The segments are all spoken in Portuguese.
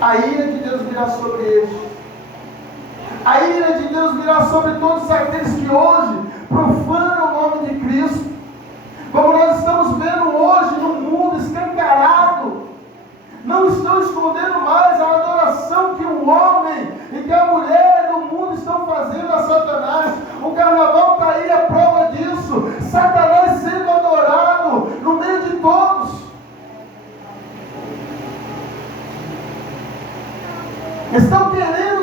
a ira de Deus virá sobre eles. A ira de Deus virá sobre todos aqueles que hoje profanam o nome de Cristo. Como nós estamos vendo hoje no mundo escancarado, não estão escondendo mais a adoração que o homem e que a mulher do mundo estão fazendo a Satanás. O carnaval está aí a prova disso. Satanás sendo adorado no meio de todos. Estão querendo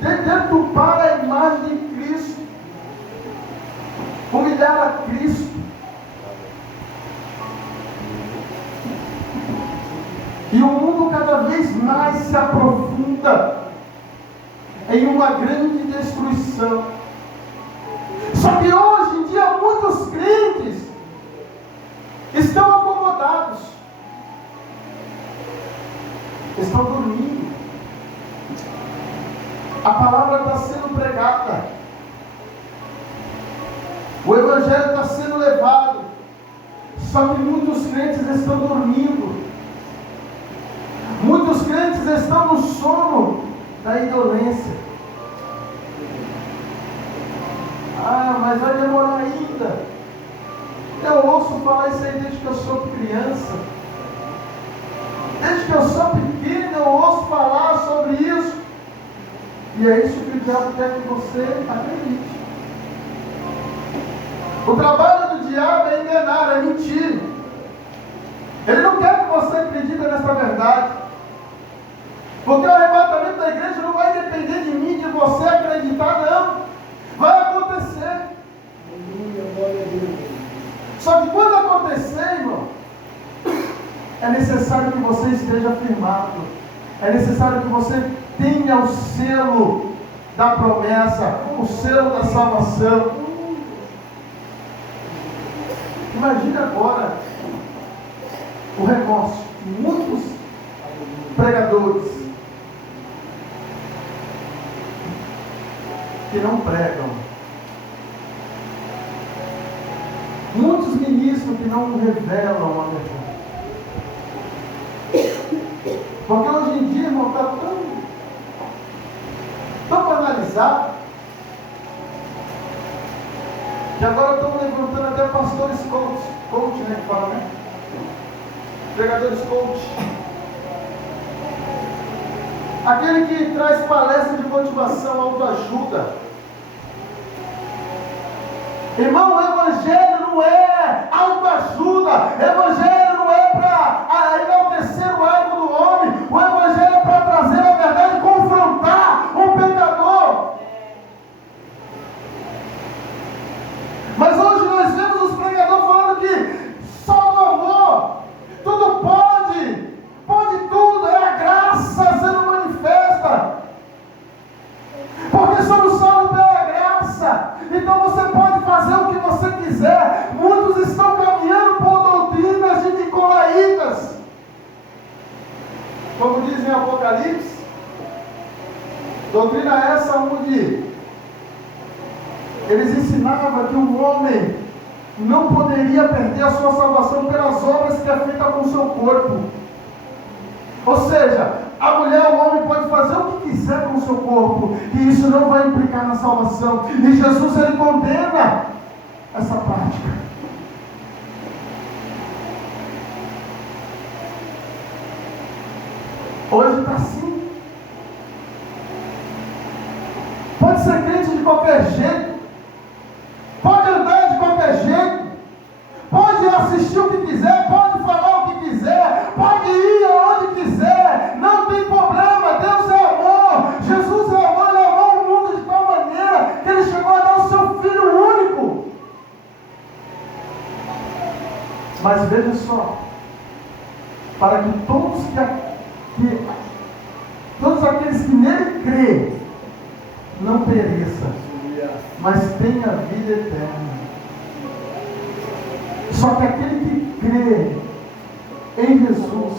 deturpar a imagem de Cristo, humilhar a Cristo. E o mundo cada vez mais se aprofunda em uma grande destruição. Só que hoje em dia muitos crentes estão acomodados, estão dormindo. A palavra está sendo pregada, o evangelho está sendo levado, só que muitos crentes estão dormindo. Muitos crentes estão no sono da indolência. Mas vai demorar ainda. Eu ouço falar isso aí desde que eu sou criança. Desde que eu sou pequeno eu ouço falar sobre isso. E é isso que o diabo quer que você acredite. O trabalho do diabo é enganar, é mentir. Ele não quer que você acredite nessa verdade. Porque o arrebatamento da igreja não vai depender de mim, de você acreditar, não. Vai acontecer. Só que quando acontecer, irmão, é necessário que você esteja firmado. É necessário que você tenha o selo da promessa, o selo da salvação. Imagine agora o remorso de muitos pregadores que não pregam, muitos ministros que não revelam a verdade. Porque hoje em dia, irmão, está tão banalizado que agora estão levantando até pastores coach, né, que fala, né? Pregadores coach. Aquele que traz palestra de motivação, autoajuda. Irmão, o evangelho não é autoajuda. O evangelho não é para enaltecer o ego do homem. O evangelho é para trazer a verdade e confrontar um pecador. Mas hoje nós vemos os pregadores falando que só no amor, tudo pode tudo, é a graça sendo manifesta. Porque somos salvos pela graça. Então você pode fazer o que você quiser. Muitos estão caminhando por doutrinas de nicolaítas. Como diz em Apocalipse, doutrina essa onde eles ensinavam que o homem não poderia perder a sua salvação pelas obras que é feita com o seu corpo. Ou seja, a mulher, o homem pode fazer o que quiser com o seu corpo, e isso não vai implicar na salvação. E Jesus, ele condena essa prática. Hoje está assim. Pode ser crente de qualquer jeito, pode andar de qualquer jeito, pode assistir o que quiser, pode falar o que quiser, pode ir aonde quiser, não tem problema. Deus é amor, Jesus é amor, ele amou o mundo de tal maneira que ele chegou a dar o seu Filho único. Mas veja só, para que todos aqueles que nele crêem não pereçam, mas tenha vida eterna. Só que aquele que crê em Jesus,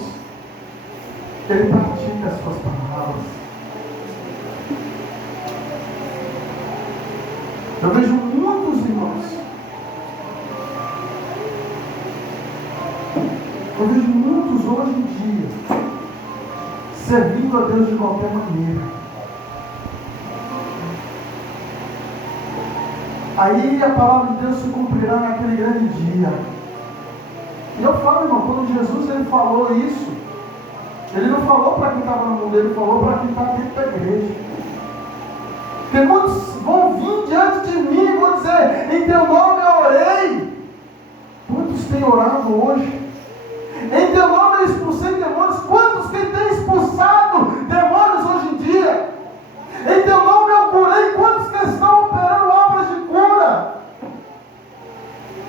ele pratica as suas palavras. Eu vejo muitos irmãos, hoje em dia, servindo a Deus de qualquer maneira. Aí a palavra de Deus se cumprirá naquele grande dia. E eu falo, irmão, quando Jesus ele falou isso, ele não falou para quem estava no mundo, ele falou para quem está dentro da igreja. Porque muitos vão vir diante de mim e vão dizer: em teu nome eu orei. Quantos têm orado hoje? Em teu nome eu expulsei demônios. Quantos que têm expulsado demônios hoje em dia? Em teu nome eu curei. Quantos que estão operando obras de cura?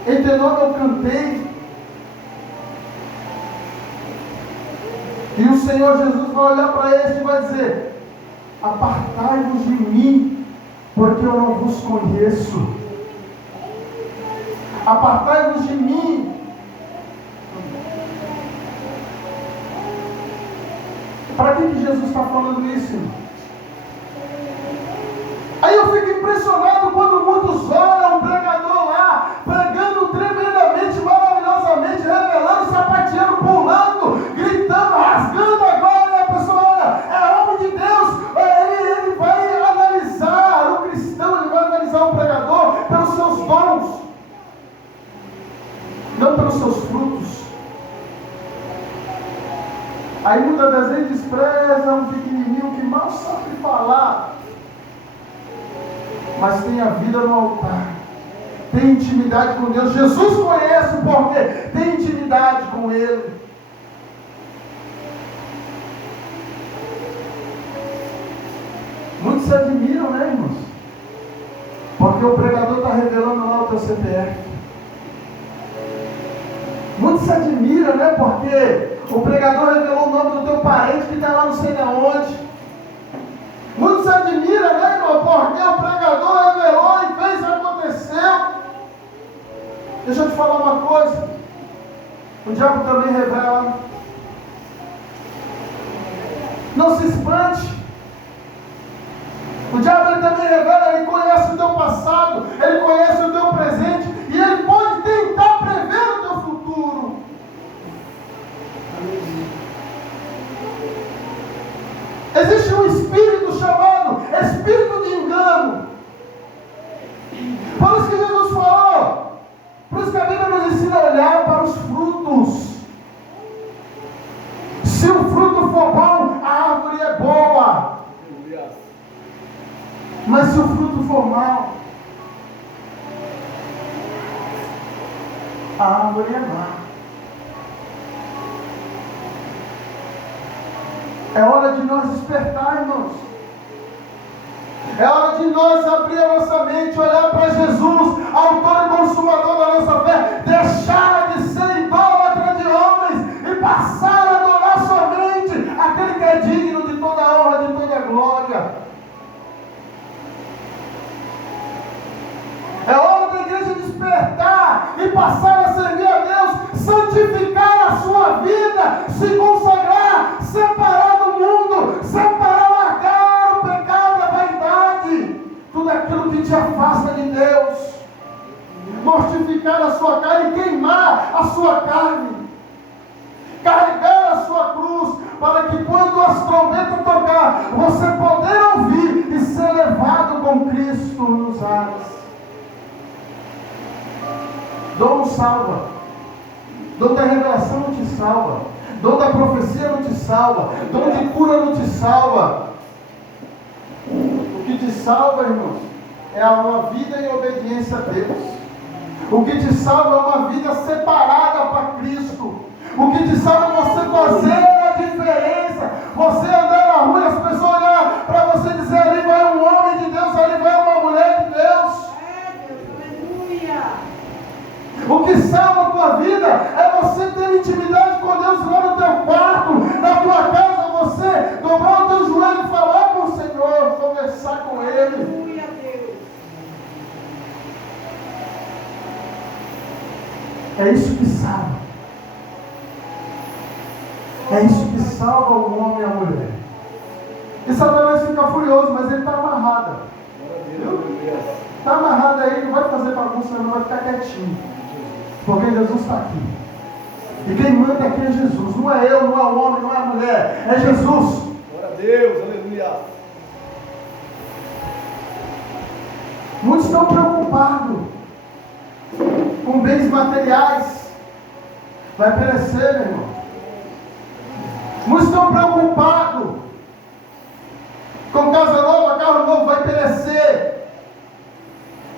Em teu nome eu cantei. E o Senhor Jesus vai olhar para eles e vai dizer: apartai-vos de mim, porque eu não vos conheço. Apartai-vos de mim. Para que Jesus está falando isso? Aí eu fico impressionado quando muitos olham um pregador lá, pregando tremendamente, maravilhosamente, revelando, sapateando, pulando, gritando, rasgando agora, e a pessoa olha, é homem de Deus. Ele vai analisar, o cristão, ele vai analisar o pregador pelos seus dons, não pelos seus frutos. Aí muitas das vezes despreza um pequenininho que mal sabe falar, mas tem a vida no altar, tem intimidade com Deus. Jesus conhece porque tem intimidade com Ele. Muitos se admiram, né, irmãos? Porque o pregador está revelando lá o teu CPF. Muitos se admiram, né? Porque o pregador revelou o nome do teu parente que está lá não sei aonde. Muitos se admiram, né, irmão? Porque o pregador revelou e fez, aconteceu. Deixa eu te falar uma coisa. O diabo também revela. Não se espante. O diabo ele também revela, ele conhece o teu passado, ele conhece o teu presente e ele pode tentar prever o teu futuro. Existe um espírito chamado espírito de engano. Por isso que Jesus falou, por isso que a Bíblia nos ensina a olhar para os frutos. Se o fruto for bom, a árvore é boa. Mas se o fruto for mau, a árvore é má. É hora de nós despertar, irmãos. É hora de nós abrir a nossa mente, olhar para Jesus, autor e consumador da nossa fé, deixar de ser idólatra de homens e passar a adorar somente aquele que é digno de toda a honra, de toda a glória. É hora da igreja despertar e passar a servir a Deus, santificar a sua vida, se consagrar, separar do mundo, separar, largar o pecado, a vaidade, tudo aquilo que te afasta de Deus, mortificar a sua carne, queimar a sua carne, carregar a sua cruz, para que quando as trombetas tocar, você poder ouvir e ser levado com Cristo nos ares. Dom não salva, dom da revelação não te salva, dom da profecia não te salva, dom de cura não te salva. O que te salva, irmãos, é uma vida em obediência a Deus. O que te salva é uma vida separada para Cristo. O que te salva é você fazer a diferença, você andar na rua e as pessoas olhar para você e dizer: ali vai um homem de Deus, ali vai uma mulher de Deus. O que salva a tua vida é você ter intimidade com Deus lá no teu quarto, na tua casa, você dobrar o teu joelho e falar com o Senhor, conversar com Ele. É isso que salva. É isso que salva o homem e a mulher. E Satanás fica furioso, mas ele está amarrado. Viu? Está amarrado aí, não vai fazer bagunça, não vai ficar quietinho. Porque Jesus está aqui. E quem manda aqui é Jesus. Não é eu, não é o homem, não é a mulher. É Jesus. Deus, aleluia. Muitos estão preocupados com bens materiais. Vai perecer, meu irmão. Muitos estão preocupados com casa nova, carro novo, vai perecer.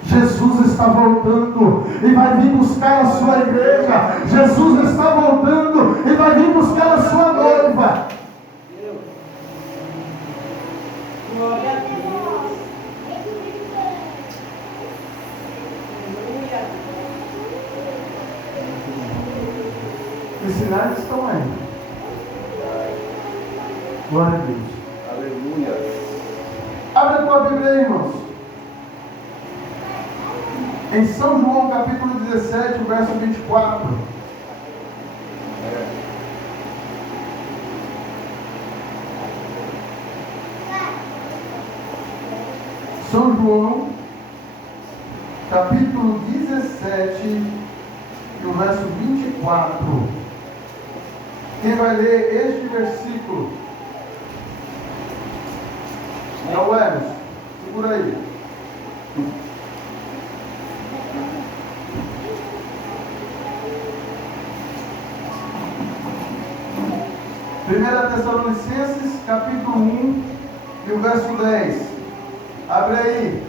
Jesus está voltando e vai vir buscar a sua igreja. Jesus está voltando e vai vir buscar a sua noiva. Glória a Deus. Os sinais estão aí. Glória a Deus. Aleluia. Abre a tua Bíblia aí, irmãos. Em São João, capítulo 17, verso 24. São João, capítulo 17, e o verso 24. Quem vai ler este versículo? É o Emerson. Segura aí. Primeira Tessalonicenses, capítulo 1, e o verso 10. Abre aí.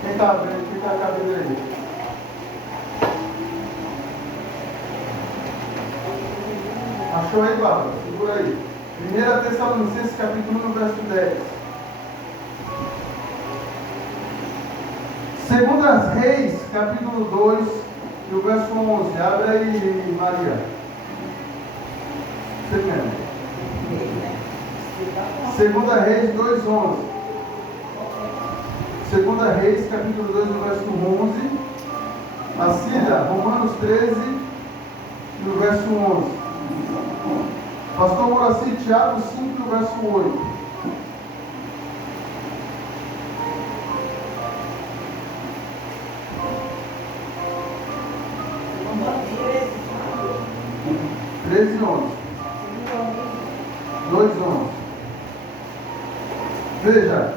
Quem está abrindo? Quem está com a Bíblia aí? Achou aí, Bárbara? Segura aí. Primeira Tessalonicenses, capítulo 1, verso 10. Segundas Reis, capítulo 2, e o verso 11. Abre aí, Maria. Você mesmo. Segunda Reis 2:11. Segunda Reis, capítulo 2, verso 11. A Cília, Romanos 13, no verso 11. Pastor Moraci, Tiago 5, no verso 8. Treze e 11. 2:11. Veja,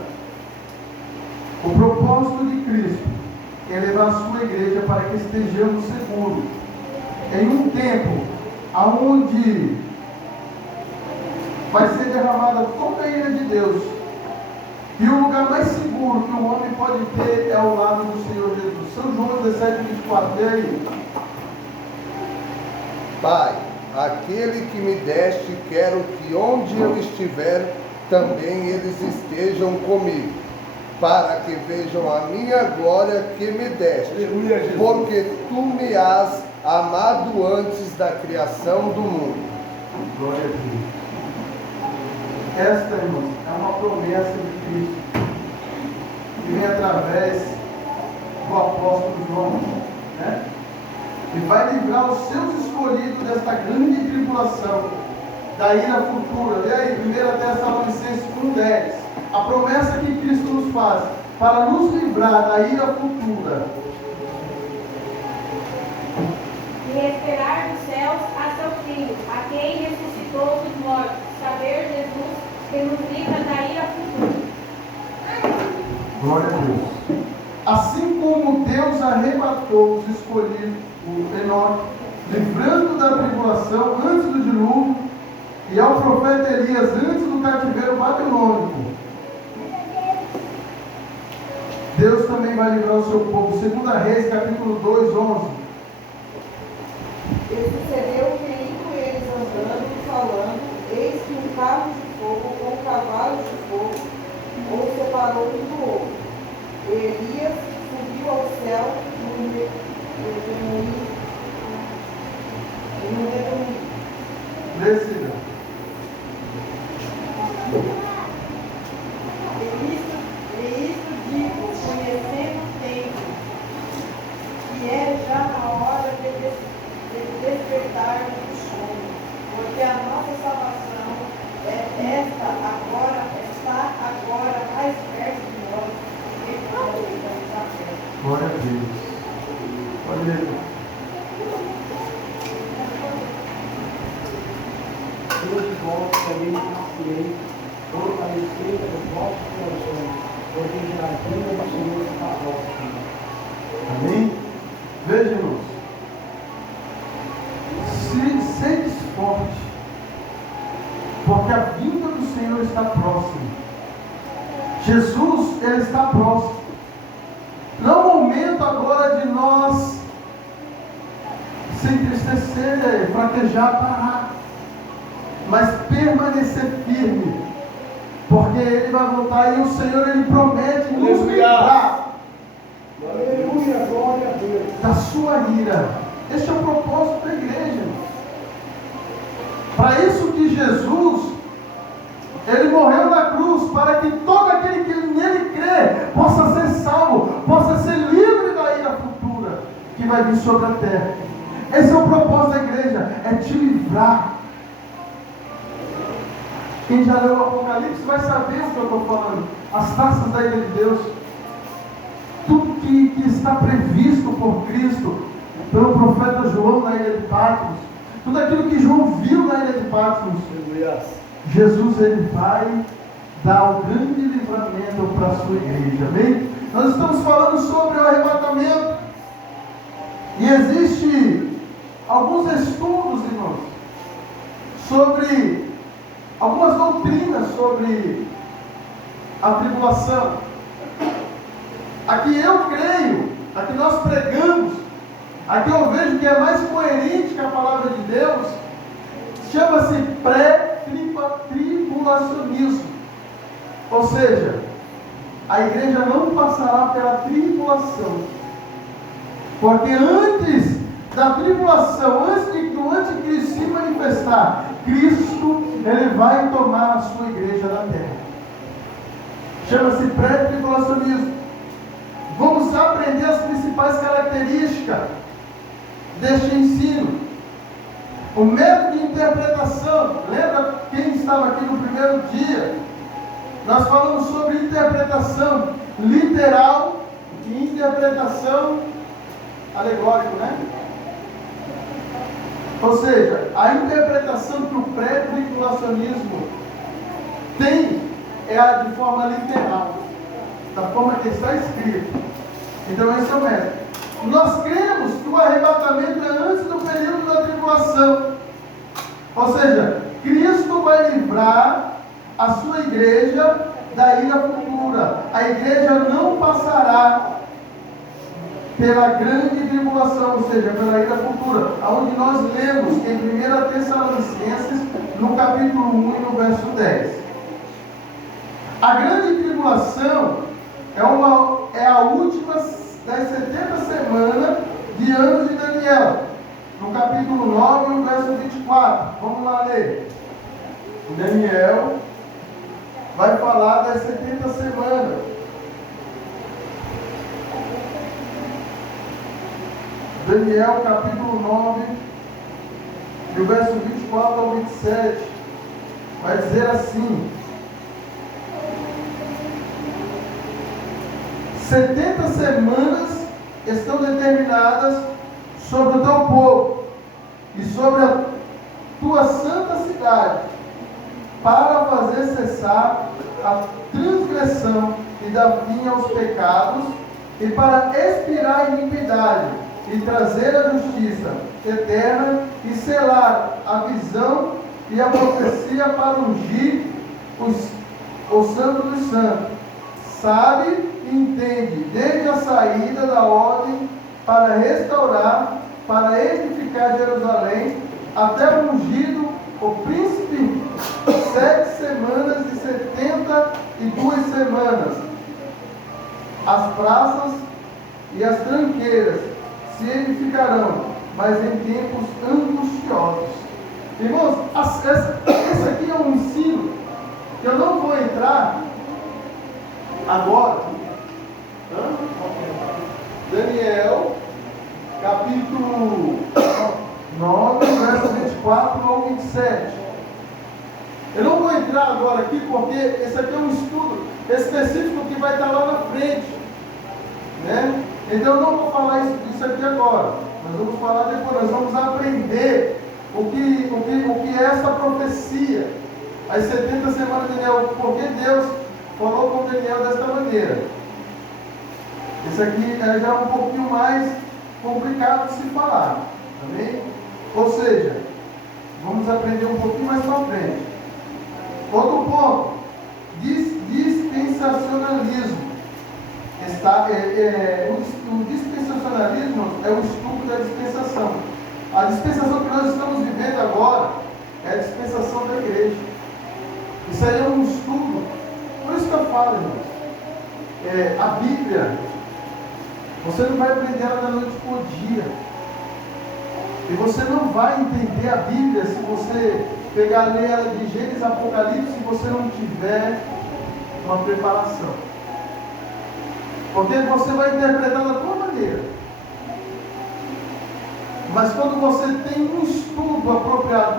o propósito de Cristo é levar a sua igreja para que estejamos seguros em um tempo aonde vai ser derramada toda a ira de Deus, e o lugar mais seguro que o homem pode ter é ao lado do Senhor Jesus. São João 17, 24. Vê aí. Pai, aquele que me deste, quero que onde eu estiver, também eles estejam comigo, para que vejam a minha glória que me deste, Aleluia, Jesus. porque tu me has amado antes da criação do mundo. Glória a Deus. Esta, irmãos, é uma promessa de Cristo, que vem através do apóstolo João, né? E vai livrar os seus escolhidos desta grande tribulação, da ira futura. E aí, 1 Tessalonicenses 1:10. A promessa que Cristo nos faz para nos livrar da ira futura. E esperar dos céus a seu Filho, a quem ressuscitou dos mortos, saber Jesus que nos livra da ira futura. Glória a Deus. Assim como Deus arrebatou os escolhidos, o Enoque, livrando da tribulação antes do dilúvio, e ao profeta Elias antes do cativeiro babilônico, Deus também vai livrar o seu povo. 2 Reis, capítulo 2:11. E sucedeu que, indo eles andando e falando, eis que um carro de fogo com cavalos de fogo os separou um do outro. E Elias subiu ao céu no redemoinho. Descida. E isto digo, conhecendo o tempo, que é já na hora de despertar do sono, porque a nossa salvação está agora mais perto de nós do que quando estamos na terra. Glória a Deus. Olha aí. vós também passeis, fortalecei os vossos corações, porque já a vida do Senhor está próxima. Amém? Veja, irmãos. Sedes forte, porque a vinda do Senhor está próxima. Jesus, Ele está próximo. Não é o momento agora de nós se entristecer, fraquejar, parar, mas permanecer firme, porque Ele vai voltar e o Senhor, Ele promete nos livrar Aleluia, glória a Deus. da sua ira. Este é o propósito da igreja. Para isso que Jesus, Ele morreu na cruz, para que todo aquele que nele crê possa ser salvo, possa ser livre da ira futura que vai vir sobre a terra. Esse é o propósito da igreja, é te livrar. Quem já leu o Apocalipse vai saber o que eu estou falando. As taças da ira de Deus, tudo que está previsto por Cristo, pelo profeta João na ilha de Patmos, tudo aquilo que João viu na ilha de Patmos, Jesus, Ele vai dar o grande livramento para a sua igreja, amém? Nós estamos falando sobre o arrebatamento, e existe alguns estudos, irmãos, sobre algumas doutrinas sobre a tribulação. Aqui eu creio, aqui nós pregamos, aqui eu vejo que é mais coerente que a palavra de Deus, chama-se pré-tribulacionismo. Ou seja, a igreja não passará pela tribulação, porque antes da tribulação, antes do anticristo se manifestar, Cristo, Ele vai tomar a sua igreja da terra. Chama-se pré-tribulacionismo. Vamos aprender as principais características deste ensino. O método de interpretação. Lembra quem estava aqui no primeiro dia? Nós falamos sobre interpretação literal e interpretação alegórica, né? Ou seja, a interpretação que o pré-tribulacionismo tem é a de forma literal, da forma que está escrito. Então esse é o método. Nós cremos que o arrebatamento é antes do período da tribulação. Ou seja, Cristo vai livrar a sua igreja da ira futura. A igreja não passará pela grande tribulação, ou seja, pela ira futura, onde nós lemos em 1 Tessalonicenses, no capítulo 1 e no verso 10. A grande tribulação é a última das 70 semanas de anos de Daniel, no capítulo 9 e no verso 24. Vamos lá ler. Daniel vai falar das 70 semanas. Daniel capítulo 9, do verso 24 ao 27, vai dizer assim: 70 semanas estão determinadas sobre o teu povo e sobre a tua santa cidade, para fazer cessar a transgressão e dar fim aos pecados, e para expirar a iniquidade, e trazer a justiça eterna, e selar a visão e a profecia para ungir o santo dos santos. Sabe e entende, desde a saída da ordem para restaurar, para edificar Jerusalém, até o ungido, o príncipe, 7 semanas e 72 semanas. As praças e as tranqueiras se edificarão, mas em tempos angustiosos. Irmãos, esse aqui é um ensino que eu não vou entrar agora. Daniel, capítulo 9, verso 24 ao 27. Eu não vou entrar agora aqui, porque esse aqui é um estudo específico que vai estar lá na frente, né? Então eu não vou falar isso aqui agora. Nós vamos falar depois. Nós vamos aprender o que é essa profecia. as 70 semanas de Daniel, porque Deus falou com Daniel desta maneira. Esse aqui já é um pouquinho mais complicado de se falar. Amém? Ou seja, vamos aprender um pouquinho mais para frente. Outro ponto, dispensacionalismo. O dispensacionalismo é o estudo da dispensação. A dispensação que nós estamos vivendo agora é a dispensação da igreja. Isso aí é um estudo. Por isso que eu falo, irmãos, a Bíblia, você não vai aprender ela da noite para o dia. E você não vai entender a Bíblia se você pegar ler ela de Gênesis a Apocalipse se você não tiver uma preparação. Porque você vai interpretar da tua maneira. Mas quando você tem um estudo apropriado,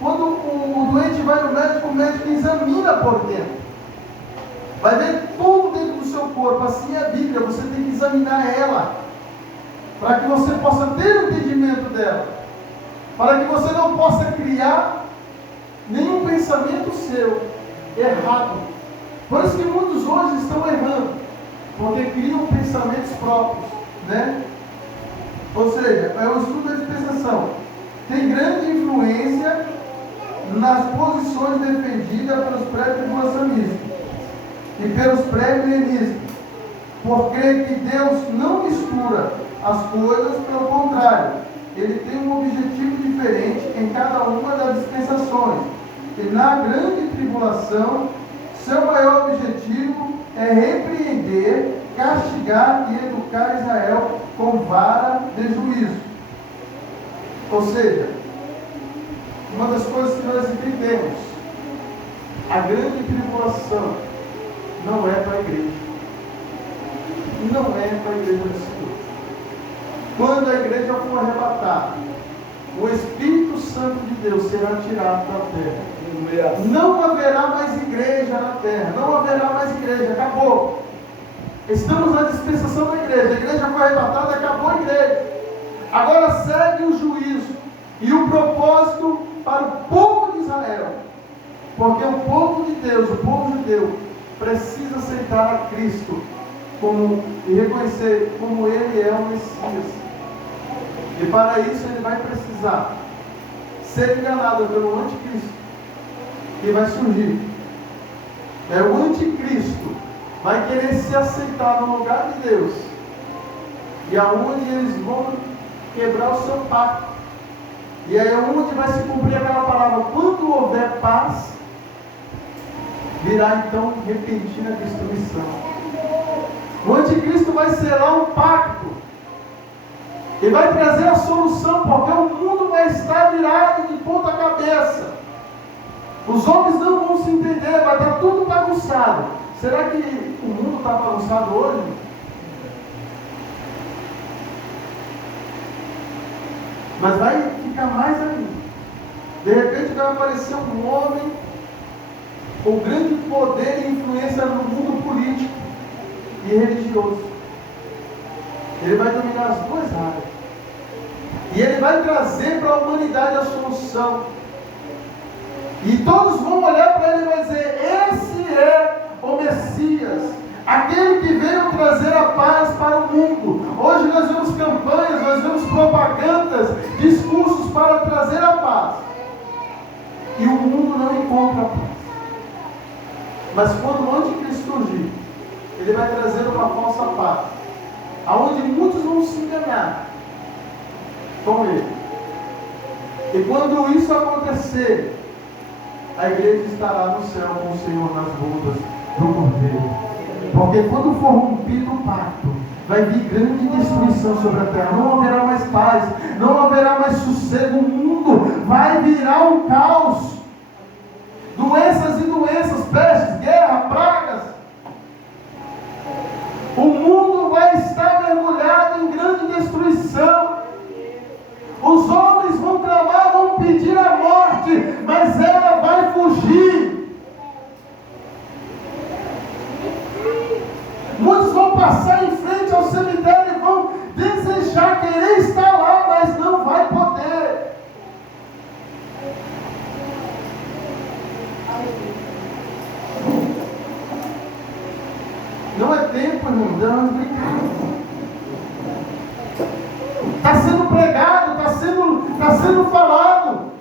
quando o doente vai no médico, o médico examina por dentro. Vai ver tudo dentro do seu corpo. Assim é a Bíblia, você tem que examinar ela. Para que você possa ter o entendimento dela. Para que você não possa criar nenhum pensamento seu errado. Por isso que muitos hoje estão errando. Porque criam pensamentos próprios, né? Ou seja, é o estudo da dispensação. Tem grande influência nas posições defendidas pelos pré-tribulacionistas e pelos pré-milenistas, por crer que Deus não mistura as coisas, pelo contrário, Ele tem um objetivo diferente em cada uma das dispensações. E na grande tribulação, seu maior objetivo é repreender, castigar e educar Israel com vara de juízo. Ou seja, uma das coisas que nós entendemos, a grande tribulação não é para a igreja. Não é para a igreja do Senhor. Quando a igreja for arrebatada, o Espírito Santo de Deus será tirado da terra. Não haverá mais igreja na terra. Não haverá mais igreja. Acabou. Estamos na dispensação da igreja. A igreja foi arrebatada, acabou a igreja. Agora segue o juízo e o propósito para o povo de Israel. Porque o povo de Deus, o povo judeu, precisa aceitar a Cristo e reconhecer como Ele é o Messias. E para isso ele vai precisar ser enganado pelo anticristo que vai surgir. O anticristo vai querer se aceitar no lugar de Deus, e aonde eles vão quebrar o seu pacto, e aí é onde vai se cumprir aquela palavra: quando houver paz, virá então repentina destruição. O anticristo vai selar um pacto e vai trazer a solução, porque o mundo vai estar virado de ponta cabeça. Os homens não vão se entender, vai estar tudo bagunçado. Será que o mundo está bagunçado hoje? Mas vai ficar mais ainda. De repente vai aparecer um homem com grande poder e influência no mundo político e religioso. Ele vai dominar as duas áreas. E ele vai trazer para a humanidade a solução. E todos vão olhar para ele e vão dizer: esse é o Messias, aquele que veio trazer a paz para o mundo. Hoje nós vemos campanhas, nós vemos propagandas, discursos para trazer a paz. E o mundo não encontra a paz. Mas quando o anticristo surgir, ele vai trazer uma falsa paz, aonde muitos vão se enganar com ele. E quando isso acontecer, a igreja estará no céu com o Senhor nas bodas do Cordeiro. Porque quando for rompido o pacto, vai vir grande destruição sobre a terra. Não haverá mais paz, não haverá mais sossego. O mundo vai virar um caos. Doenças e doenças, pestes, guerra, pragas. O mundo vai estar mergulhado em grande destruição. Os homens vão clamar, vão pedir a morte, mas ela vai fugir. Muitos vão passar em frente ao cemitério e vão desejar, querer estar lá, mas não vai poder. Não é tempo, irmão, de nós brincar. Está sendo pregado, está sendo falado.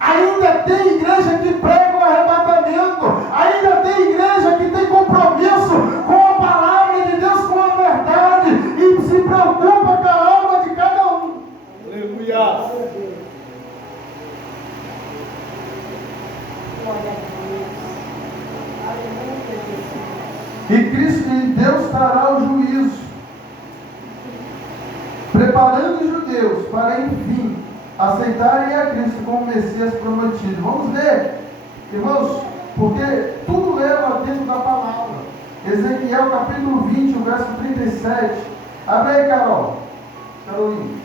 Ainda tem igreja que prega o arrebatamento. Ainda tem igreja que tem compromisso com a palavra de Deus, com a verdade. E se preocupa com a alma de cada um. Aleluia. E Cristo e Deus trará o juízo, preparando os judeus para, enfim, aceitarem a Cristo como Messias prometido. Vamos ler, irmãos, porque tudo leva dentro da palavra. Ezequiel capítulo 20, o verso 37. Abre aí, Carolina.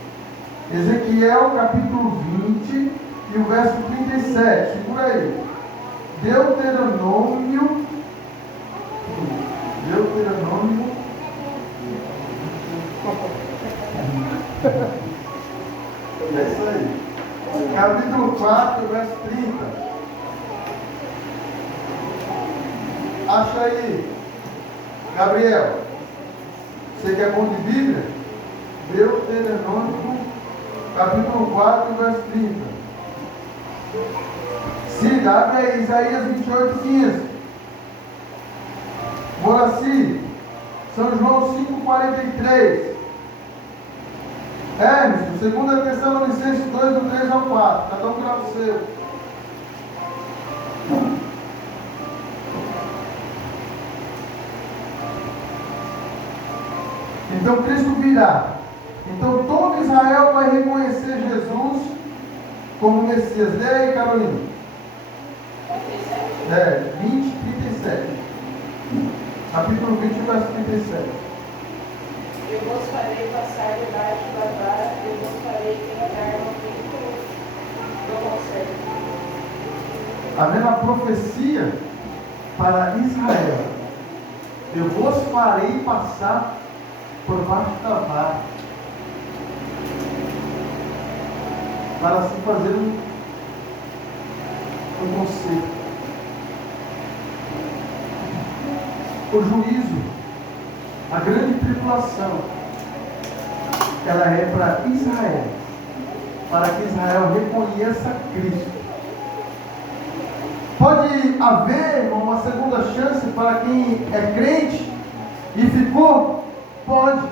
Ezequiel capítulo 20 e o verso 37. Segura aí. Deuteronômio. É isso aí. Capítulo 4, verso 30. Acha aí, Gabriel. Você que é bom de Bíblia? Deuteronômio, capítulo 4, verso 30. Siga, abre aí, Isaías 28, 15. Moraci, São João 5,43. Hermes, 2 Tessalonicenses 2, do 3 ao 4. Cada um grava o seu. Então Cristo virá. Então todo Israel vai reconhecer Jesus como Messias. Lê aí, Carolina. 20, 37. Capítulo 20, verso 37. Eu vos farei passar debaixo da vara, eu vos farei penetrar no vínculo do conserto. A mesma profecia para Israel. Eu vos farei passar por baixo da vara, para se fazer um conserto. O juízo, a grande tribulação, ela é para Israel, para que Israel reconheça Cristo. Pode haver, irmão, uma segunda chance para quem é crente e ficou? Pode.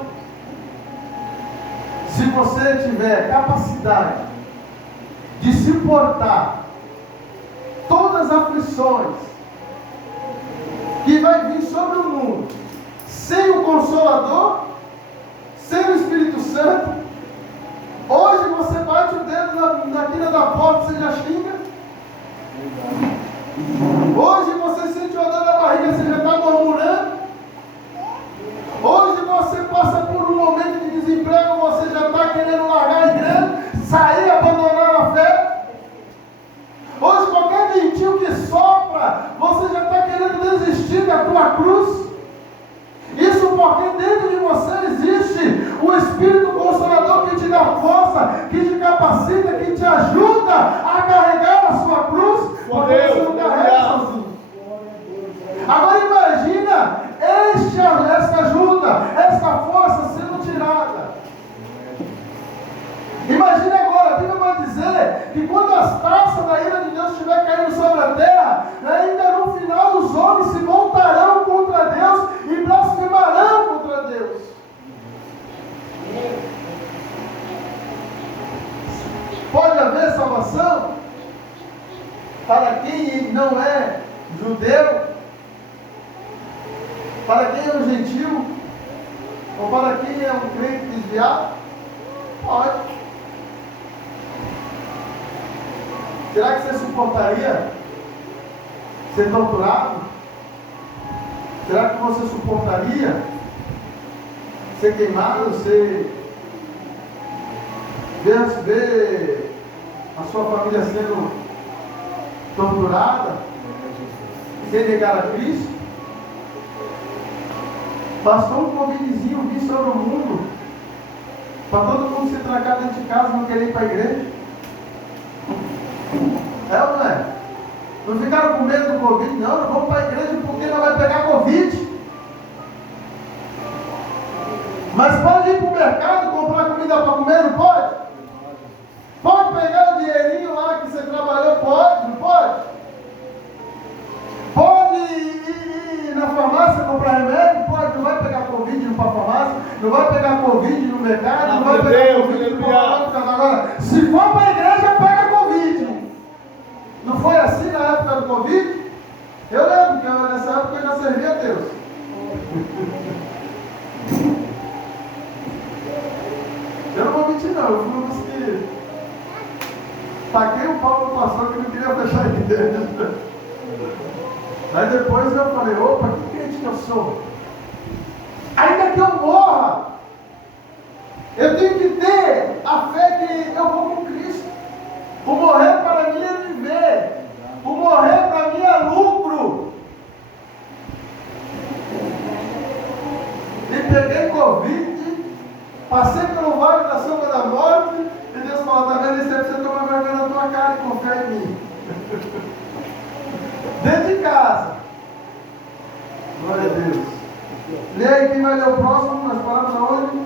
Se você tiver capacidade de suportar todas as aflições que vai vir sobre o mundo, sem o Consolador, sem o Espírito Santo, hoje você bate o dedo na quina da porta, você já xinga. Hoje você sente uma dor na barriga, você já está murmurando. Hoje você passa por um momento de desemprego, você já está querendo largar a igreja, sair, abandonar a fé. Hoje qualquer ventinho que sopra, você já está querendo desistir da tua cruz. Isso porque dentro de você existe o Espírito Consolador que te dá força, que te capacita, que te ajuda a carregar a sua cruz, porque você não carrega sozinho. Agora imagina esta ajuda, esta força sendo tirada. Imagina agora, a Bíblia vai dizer que quando as taças da ira de Deus estiver caindo sobre a terra, ainda no final os homens se voltarão contra Deus e blasfemarão contra Deus. Pode haver salvação para quem não é judeu, para quem é um gentil, ou para quem é um crente desviado? Pode. Será que você suportaria ser torturado? Será que você suportaria ser queimado, ver a sua família sendo torturada, sem negar a Cristo? Bastou um covidzinho vir sobre o mundo para todo mundo se trancar dentro de casa e não querer ir para a igreja? É ou não é? Não ficaram com medo do Covid, não vamos para a igreja porque não vai pegar Covid. Mas pode ir para o mercado comprar comida para comer, não pode? Pode pegar o dinheirinho lá que você trabalhou, pode, não pode? Pode ir na farmácia comprar remédio, pode, não vai pegar Covid no para a farmácia, não vai pegar Covid no mercado, não vai pegar Covid no mercado. Agora, se for para a igreja, pega Covid. Não foi assim na época do Covid? Eu lembro que nessa época eu já servia a Deus. Eu não vou mentir não, eu fui um dos que taquei o pau no pastor que não queria fechar a igreja. Aí depois eu falei, opa, que crente que eu sou? Ainda que eu morra, eu tenho que ter a fé que eu vou com Cristo. O morrer para mim é viver. O morrer para mim é lucro. E peguei Covid, passei pelo vale da sombra da morte, e Deus falou, tá vendo? Isso é pra você tomar vergonha na tua cara e confiar em mim. Dentro de casa. Glória a Deus. Lê aí quem vai ler o próximo, nós paramos aonde?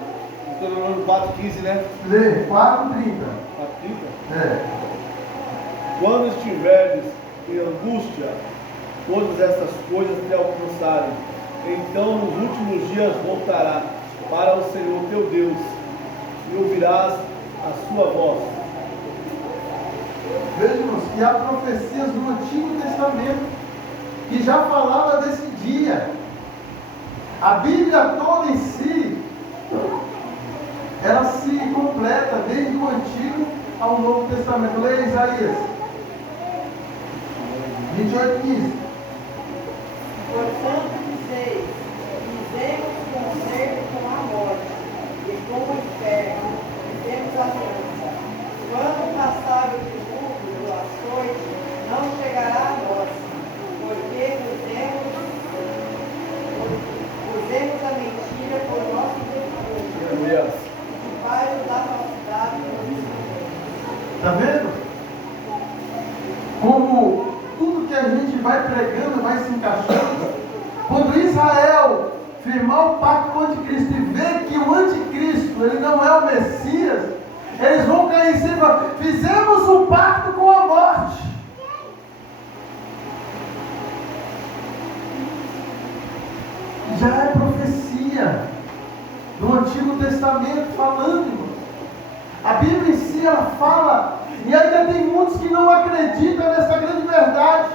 Deuteronômio 4,15, né? Lê, 4:30. 4,30? É. Quando estiveres em angústia, todas essas coisas te alcançarem, então nos últimos dias voltará para o Senhor teu Deus e ouvirás a sua voz. Vejamos que há profecias no Antigo Testamento que já falava desse dia. A Bíblia toda em si, ela se completa desde o Antigo ao Novo Testamento. Leia Isaías 28:15. Portanto, dizeis, fizemos concerto com a morte, e com o inferno fizemos aliança. Quando passar o dilúvio do açoite, não chegará a nós, porque pusemos a mentira por nosso refúgio, debaixo da falsidade do Senhor. Está vendo? Como tudo que a gente vai pregando vai se encaixando. Quando Israel firmar o pacto com o anticristo e ver que o anticristo ele não é o Messias, eles vão cair em cima. Fizemos um pacto com a morte. Já é profecia do Antigo Testamento falando, irmãos. A Bíblia em si ela fala, e ainda tem muitos que não acreditam nessa grande verdade.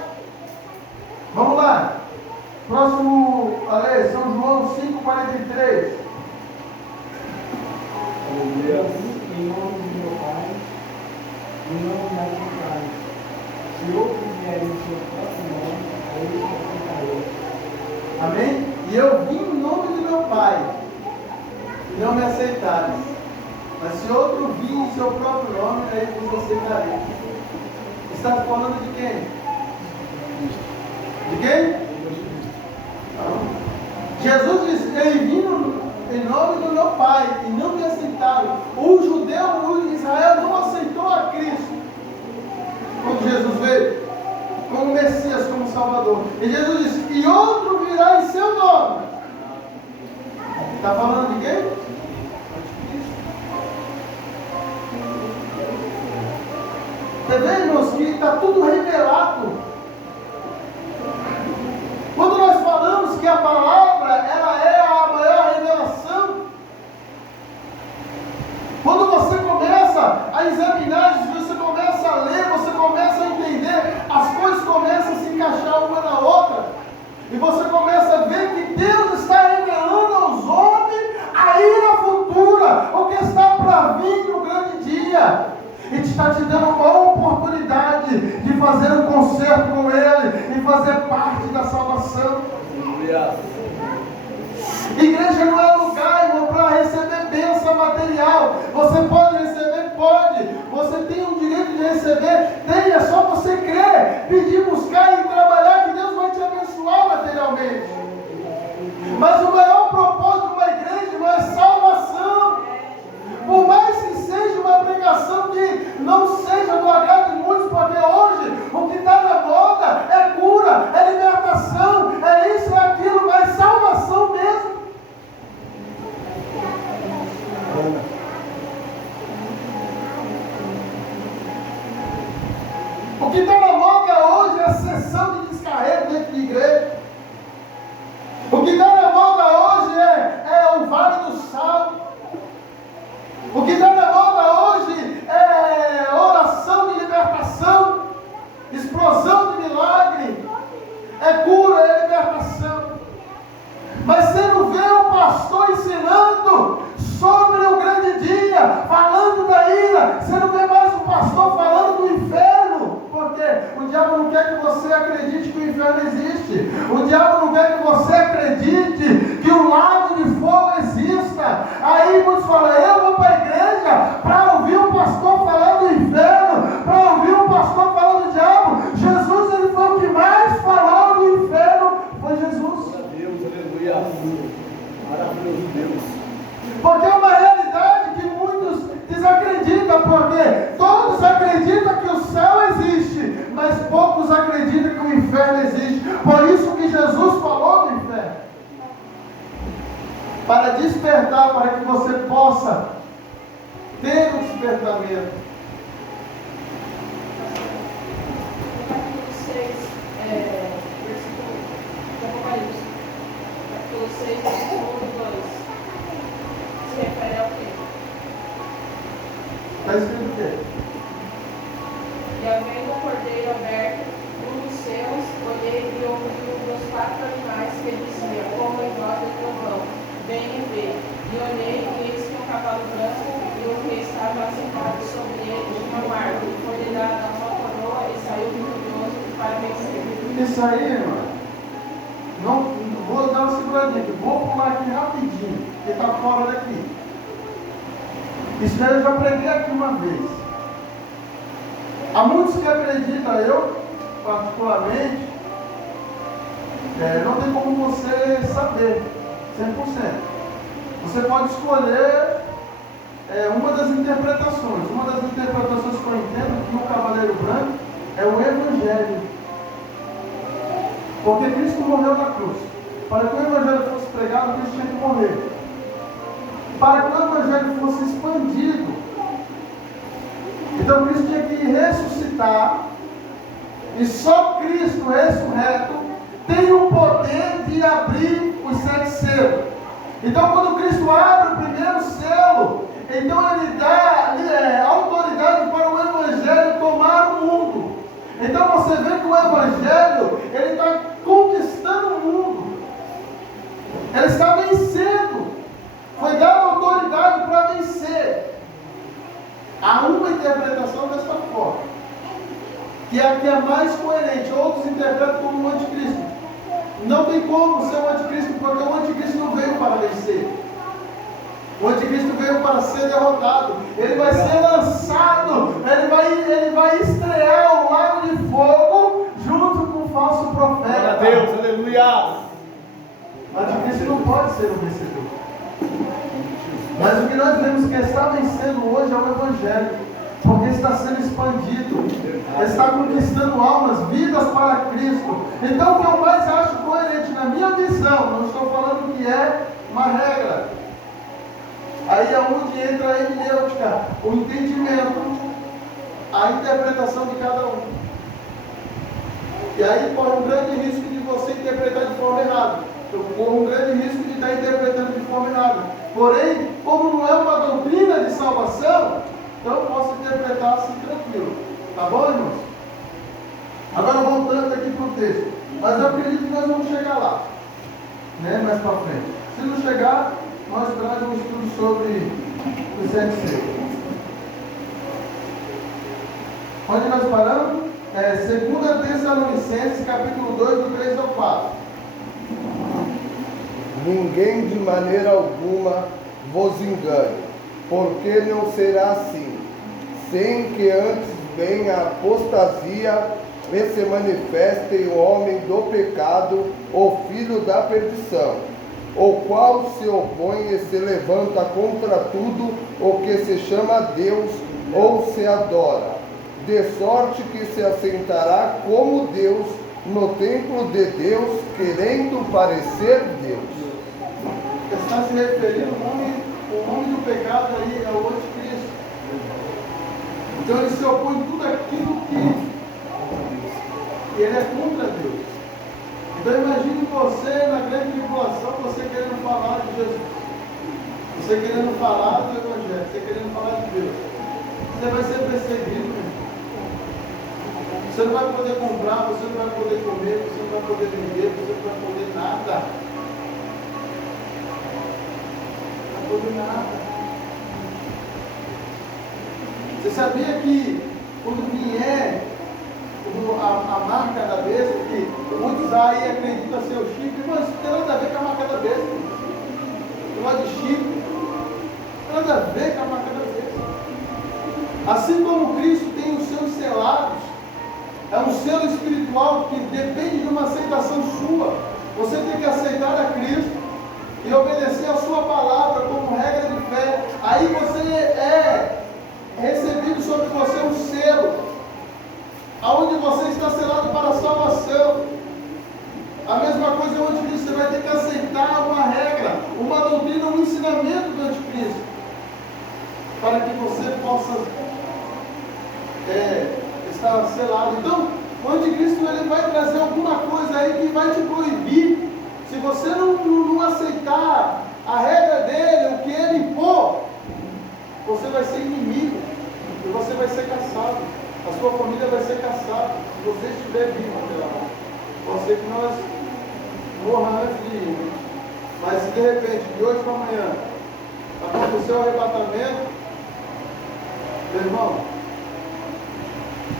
Vamos lá. Próximo, São João 5:43. Em nome do meu Pai, em nome da minha Pai. Se outro vier em seu próprio nome, a ele aceitarei. Amém? E eu vim em nome do meu Pai, e não me aceitares. Mas se outro vir em seu próprio nome, aí vos aceitarei. Está falando de quem? De quem? Não. Jesus disse, ele vindo em nome do meu Pai, e não me aceitaram. O judeu, o Israel não aceitou a Cristo quando Jesus veio como Messias, como Salvador. E Jesus disse, e outro virá em seu nome. Está falando de quem? Você vê, irmãos, que está tudo revelado. Quando nós falamos que a palavra ela é a maior revelação, quando você começa a examinar, você começa a ler, você começa a entender, as coisas começam a se encaixar uma na outra, e você começa a ver que Deus está revelando aos homens a ira futura, o que está para vir no grande dia. E está te dando uma oportunidade de fazer você acredite que o inferno existe. O diabo não quer que você acredite que o lago de fogo exista. Aí muitos falam, eu vou para a igreja para ouvir um pastor falando do inferno, para ouvir um pastor falando do diabo. Jesus, ele foi o que mais falou do inferno, foi Jesus. Glória a Deus, aleluia. Maravilhoso Deus. Porque é uma realidade que muitos desacreditam, porque todos acreditam que o céu existe, mas poucos acreditam que o inferno existe. Por isso que Jesus falou do inferno. Para despertar, para que você possa ter um despertamento. Capítulo 6, versículo de Apocalipse. Capítulo 6, versículo 2. Se refere ao quê? Está escrito o quê? E havendo o cordeiro aberto, dos céus, olhei e ouvi um dos 4 animais que dizia, como em voz de trovão, venha e vê. E olhei, e eis que um cavalo branco, e o que estava sentado sobre ele tinha uma árvore, e foi-lhe dada uma coroa, e saiu vitorioso para vencer. Isso aí, irmão, não vou dar uma seguradinha aqui, vou pular aqui rapidinho, porque está fora daqui. Isso aí eu já preguei aqui uma vez. Há muitos que acreditam, eu particularmente, não tem como você saber 100%. Você pode escolher uma das interpretações. Uma das interpretações que eu entendo que o Cavaleiro Branco é o Evangelho. Porque Cristo morreu na cruz. Para que o Evangelho fosse pregado, Cristo tinha que morrer. Para que o Evangelho fosse expandido, então Cristo tinha que ressuscitar. E só Cristo ressurreto tem o poder de abrir os 7 selos. Então quando Cristo abre o primeiro selo, então ele dá autoridade para o Evangelho tomar o mundo. Então você vê que o Evangelho, ele está conquistando o mundo. Ele está vencendo. Foi dada autoridade para vencer. Há uma interpretação desta forma, que é a que é mais coerente. Outros interpretam como o anticristo. Não tem como ser o anticristo, porque o anticristo não veio para vencer. O anticristo veio para ser derrotado. Ele vai ser lançado. Ele vai estrear o lago de fogo junto com o falso profeta. Glória a Deus, aleluia. O anticristo não pode ser o vencedor. Mas o que nós vemos que está vencendo hoje é o Evangelho, porque está sendo expandido, está conquistando almas, vidas para Cristo. Então o que eu mais acho coerente na minha visão, não estou falando que é uma regra, aí é onde entra a hermenêutica, o entendimento, a interpretação de cada um. E aí corre um grande risco de você interpretar de forma errada. Eu corro um grande risco de estar interpretando de forma errada. Porém, como não é uma doutrina de salvação, então eu posso interpretar assim tranquilo. Tá bom, irmãos? Agora voltando aqui para o texto. Mas eu acredito que nós vamos chegar lá, né, mais para frente. Se não chegar, nós trazemos um estudo sobre os 7 selos. Onde nós paramos? 2 Tessalonicenses, capítulo 2, do 3 ao 4. Ninguém de maneira alguma vos engane, porque não será assim, sem que antes venha a apostasia e se manifeste o homem do pecado, o filho da perdição, o qual se opõe e se levanta contra tudo o que se chama Deus ou se adora, de sorte que se assentará como Deus no templo de Deus, querendo parecer Deus. Está se referindo o homem do pecado aí é o anticristo. Então ele se opõe a tudo aquilo que ele é contra Deus. Então imagine você na grande tribulação, você querendo falar de Jesus, você querendo falar do Evangelho, você querendo falar de Deus. Você vai ser perseguido, meu irmão. Você não vai poder comprar, você não vai poder comer, você não vai poder vender, você não vai poder nada. Não vai poder nada. Você sabia que quando vier o a marca da besta, que muitos aí acreditam ser o chifre, mas isso tem nada a ver com a marca da besta. Não é de chifre, não tem nada a ver com a marca da besta. Assim como Cristo tem os seus selados, é um selo espiritual que depende de uma aceitação sua. Você tem que aceitar a Cristo e obedecer a sua palavra como regra de fé. Aí você é recebido sobre você um selo, aonde você está selado para a salvação. A mesma coisa é o anticristo. Você vai ter que aceitar uma regra, uma doutrina, um ensinamento do anticristo, para que você possa estar selado. Então, o anticristo ele vai trazer alguma coisa aí que vai te proibir. Se você não aceitar a regra dele, o que ele impor, você vai ser inimigo e você vai ser caçado. A sua família vai ser caçada se você estiver vivo até lá. Pode ser que nós morra antes de ir, mas se de repente, de hoje para amanhã, acontecer o arrebatamento, meu irmão,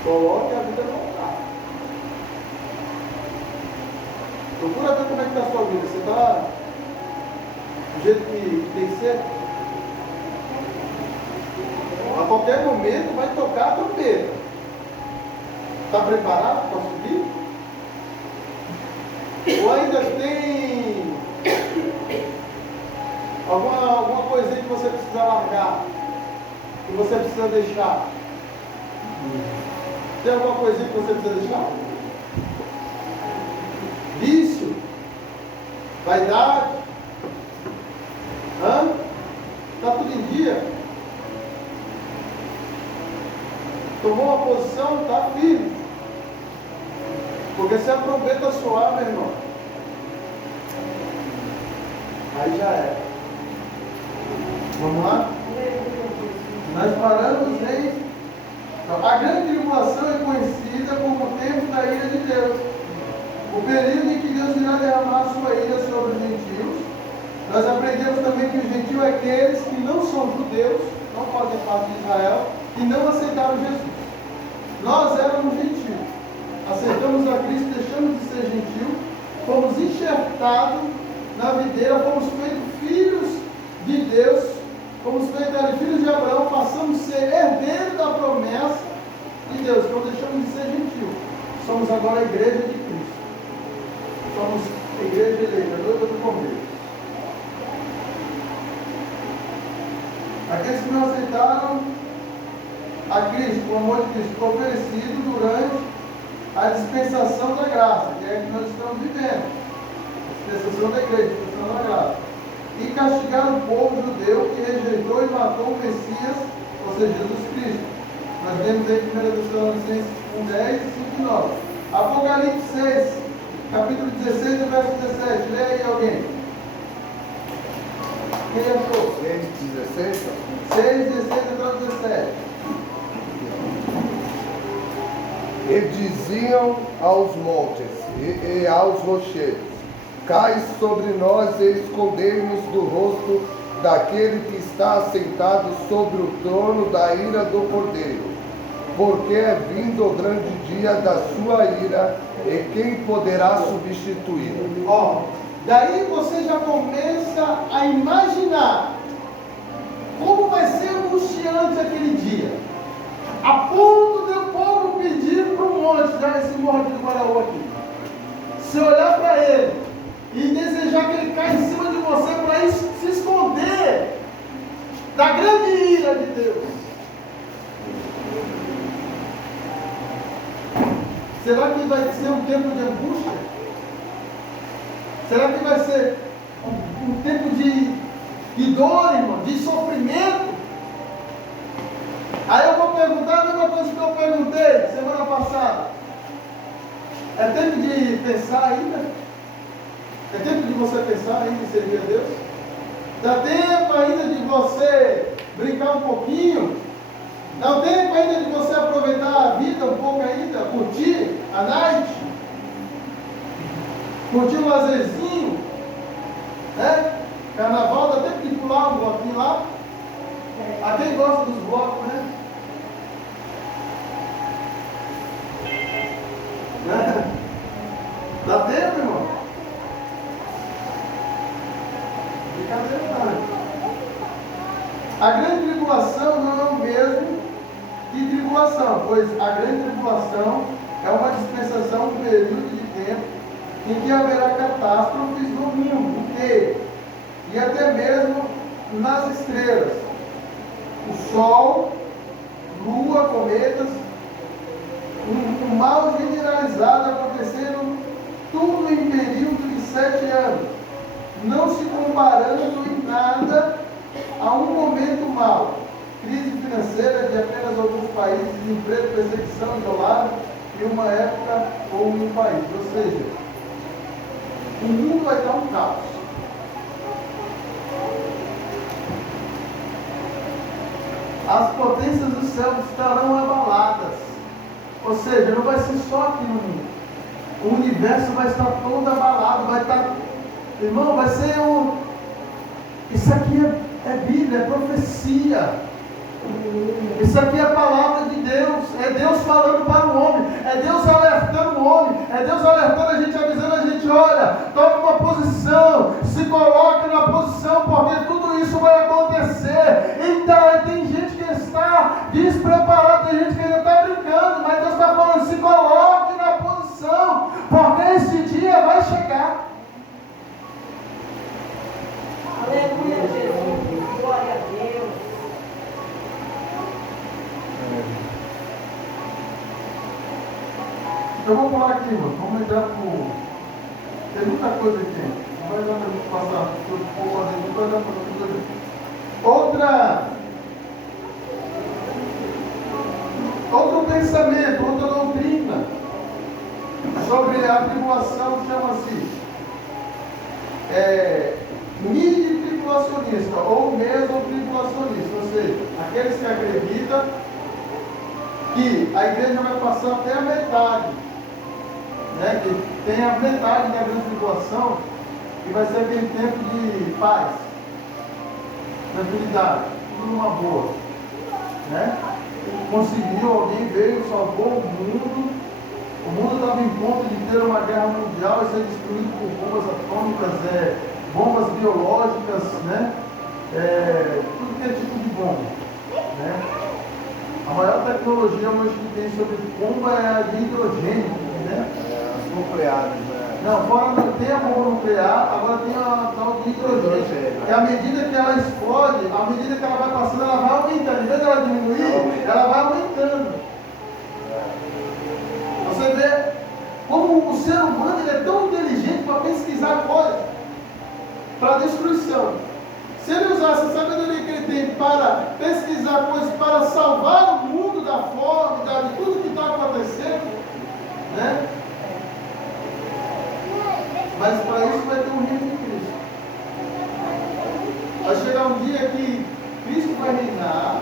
coloque a vida no altar. Procura ver como é que está a sua vida. Você está do jeito que tem que ser? A qualquer momento vai tocar a trombeta. Está preparado para subir? Ou ainda tem alguma coisinha que você precisa largar? Que você precisa deixar? Tem alguma coisinha que você precisa deixar? Vício? Vaidade? Está tudo em dia? Tomou uma posição? Está firme. Porque se a trombeta soar, meu irmão, aí já é. Vamos lá? Nós paramos em... A grande tribulação é conhecida como o tempo da ira de Deus. O período em que Deus irá derramar sua ira sobre os gentios. Nós aprendemos também que os gentios é aqueles que não são judeus, não fazem parte de Israel, e não aceitaram Jesus. Nós éramos gentios. Aceitamos a Cristo, deixamos de ser gentil, fomos enxertados na videira, fomos feitos filhos de Deus, fomos feitos filhos de Abraão, passamos a ser herdeiros da promessa de Deus, então deixamos de ser gentil. Somos agora a igreja de Cristo. Somos a igreja eleita, noiva do Cordeiro. Aqueles que não aceitaram a Cristo, o amor de Cristo, foi oferecido durante a dispensação da graça, que é a que nós estamos vivendo. A dispensação da igreja, a dispensação da graça. E castigaram o povo judeu que rejeitou e matou o Messias, ou seja, Jesus Cristo. Nós vemos aí 1 Tessalonicenses 1:10 e 5:9. Apocalipse 6, capítulo 16, verso 17. Lê aí alguém. Quem achou? 6:16? 6:16 até 17. E diziam aos montes e aos rochedos: cai sobre nós e escondei-nos do rosto daquele que está assentado sobre o trono da ira do Cordeiro, porque é vindo o grande dia da sua ira, e quem poderá substituí-lo? Ó, daí você já começa a imaginar como vai ser angustiante aquele dia, a ponto de o povo pedir para o monte, já esse morro do Guaraú aqui, se olhar para ele e desejar que ele caia em cima de você para se esconder da grande ira de Deus. Será que vai ser um tempo de angústia? Será que vai ser um tempo de dor, irmão, de sofrimento? Aí eu vou perguntar a mesma coisa que eu perguntei semana passada. É tempo de pensar ainda? É tempo de você pensar ainda em servir a Deus? Dá tempo ainda de você brincar um pouquinho? Dá tempo ainda de você aproveitar a vida um pouco ainda? Curtir a night? Curtir um lazerzinho? Né? Carnaval, dá tempo de pular um bloquinho lá? A quem gosta dos blocos, né? Dá tempo, irmão? Brincadeira não. A grande tribulação não é o mesmo que tribulação, pois a grande tribulação é uma dispensação, um período de tempo em que haverá catástrofes no mundo inteiro e até mesmo nas estrelas, o sol, lua, cometas, um mal generalizado acontecendo tudo em período de 7 anos, não se comparando em nada a um momento mau, crise financeira de apenas alguns países, desemprego, perseguição isolada em uma época ou em um país. Ou seja, o mundo vai estar um caos. As potências do céu estarão abaladas. Ou seja, não vai ser só aqui no mundo. O universo vai estar todo abalado, vai estar... Irmão, vai ser um... Isso aqui é Bíblia, é profecia. Isso aqui é a palavra de Deus. É Deus falando para o homem. É Deus alertando o homem. É Deus alertando a gente, avisando a gente: olha, tome uma posição, se coloque na posição, porque tudo isso vai acontecer. Então, tem gente que está despreparada, tem gente que ainda está brincando, mas Deus está falando: se coloque na posição, porque esse dia vai chegar. Aleluia, Jesus. Glória a Deus. Eu vou falar aqui, mano. Vamos entrar pro... Tem muita coisa aqui. Não vai dar para a gente passar tudo por fazer, não vai dar para tudo ali. Outro pensamento, outra doutrina sobre a tribulação chama-se mini-tribulacionista ou mesotribulacionista, ou seja, aqueles que acreditam que a igreja vai passar até a metade, né? Que tem a metade da grande tribulação, que vai ser aquele tempo de paz, tranquilidade, tudo numa boa, né? Conseguiu, alguém veio, salvou o mundo estava em ponto de ter uma guerra mundial e ser destruído por bombas atômicas, bombas biológicas, né? Tudo que é tipo de bomba, né? A maior tecnologia hoje que tem sobre bomba é a de hidrogênio, né? As nucleares, né? Não, fora não tem a bomba nuclear, agora tem a tal de hidrogênio. E à medida que ela explode, à medida que ela vai passando, ela vai aumentando. Em vez de ela diminuir, ela vai aumentando. Você vê como o ser humano ele é tão inteligente para pesquisar coisas para destruição. Se ele usasse a sabedoria que ele tem para pesquisar coisas para salvar o mundo da fome, de tudo que está acontecendo, né? Mas para isso vai ter um reino de Cristo. Vai chegar um dia que Cristo vai reinar,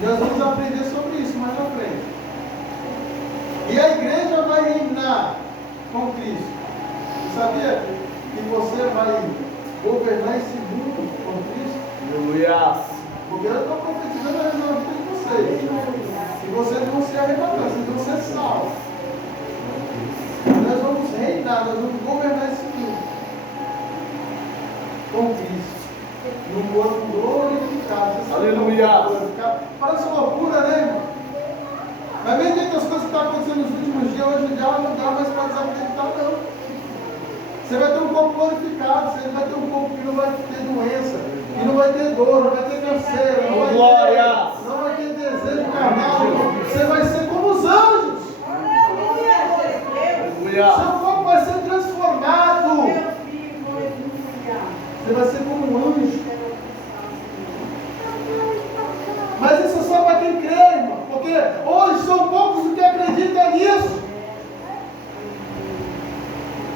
e nós vamos aprender sobre isso mais à frente. E a igreja vai reinar com Cristo. Você sabia que você vai governar esse mundo com Cristo? Aleluia. Porque eu estou profetizando a vida de vocês. E vocês vão ser arrebatados, vocês vão ser salvos. Nós vamos reinar, nós vamos governar esse mundo com Cristo. Num corpo glorificado. Aleluia. Parece loucura, né, irmão? Mas bem dentro das coisas que estão acontecendo nos últimos dias, hoje em dia não dá mais para desacreditar, não. Você vai ter um corpo glorificado, você vai ter um corpo que não vai ter doença, que não vai ter dor, não vai ter canseira, não vai ter desejo carnal. Você vai ser como os anjos. Seu corpo vai ser transformado. Você vai ser como um anjo. Mas isso é só para quem crê, irmão. Porque hoje são poucos os que acreditam nisso.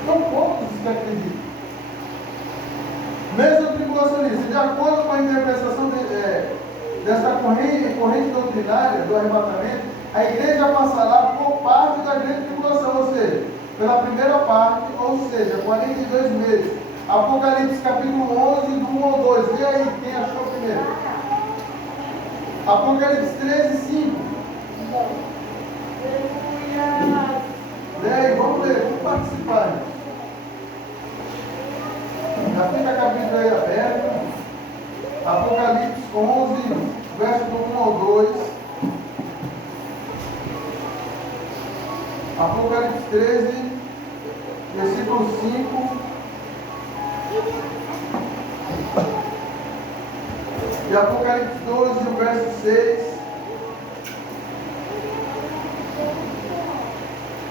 São poucos os que acreditam. Mesmo tribulacionista, de acordo com a interpretação dessa corrente doutrinária do arrebatamento, a igreja passará por parte da grande tribulação, ou seja, pela primeira parte, ou seja, 42 meses. Apocalipse capítulo 11, do 1 ao 2. Lê aí, quem achou primeiro? Apocalipse 13, 5. Lê aí, vamos ler, vamos participar. Já fica a capítulo aí aberto. Apocalipse 11, verso do 1 ao 2. Apocalipse 13, versículo 5. E Apocalipse 12, o verso 6.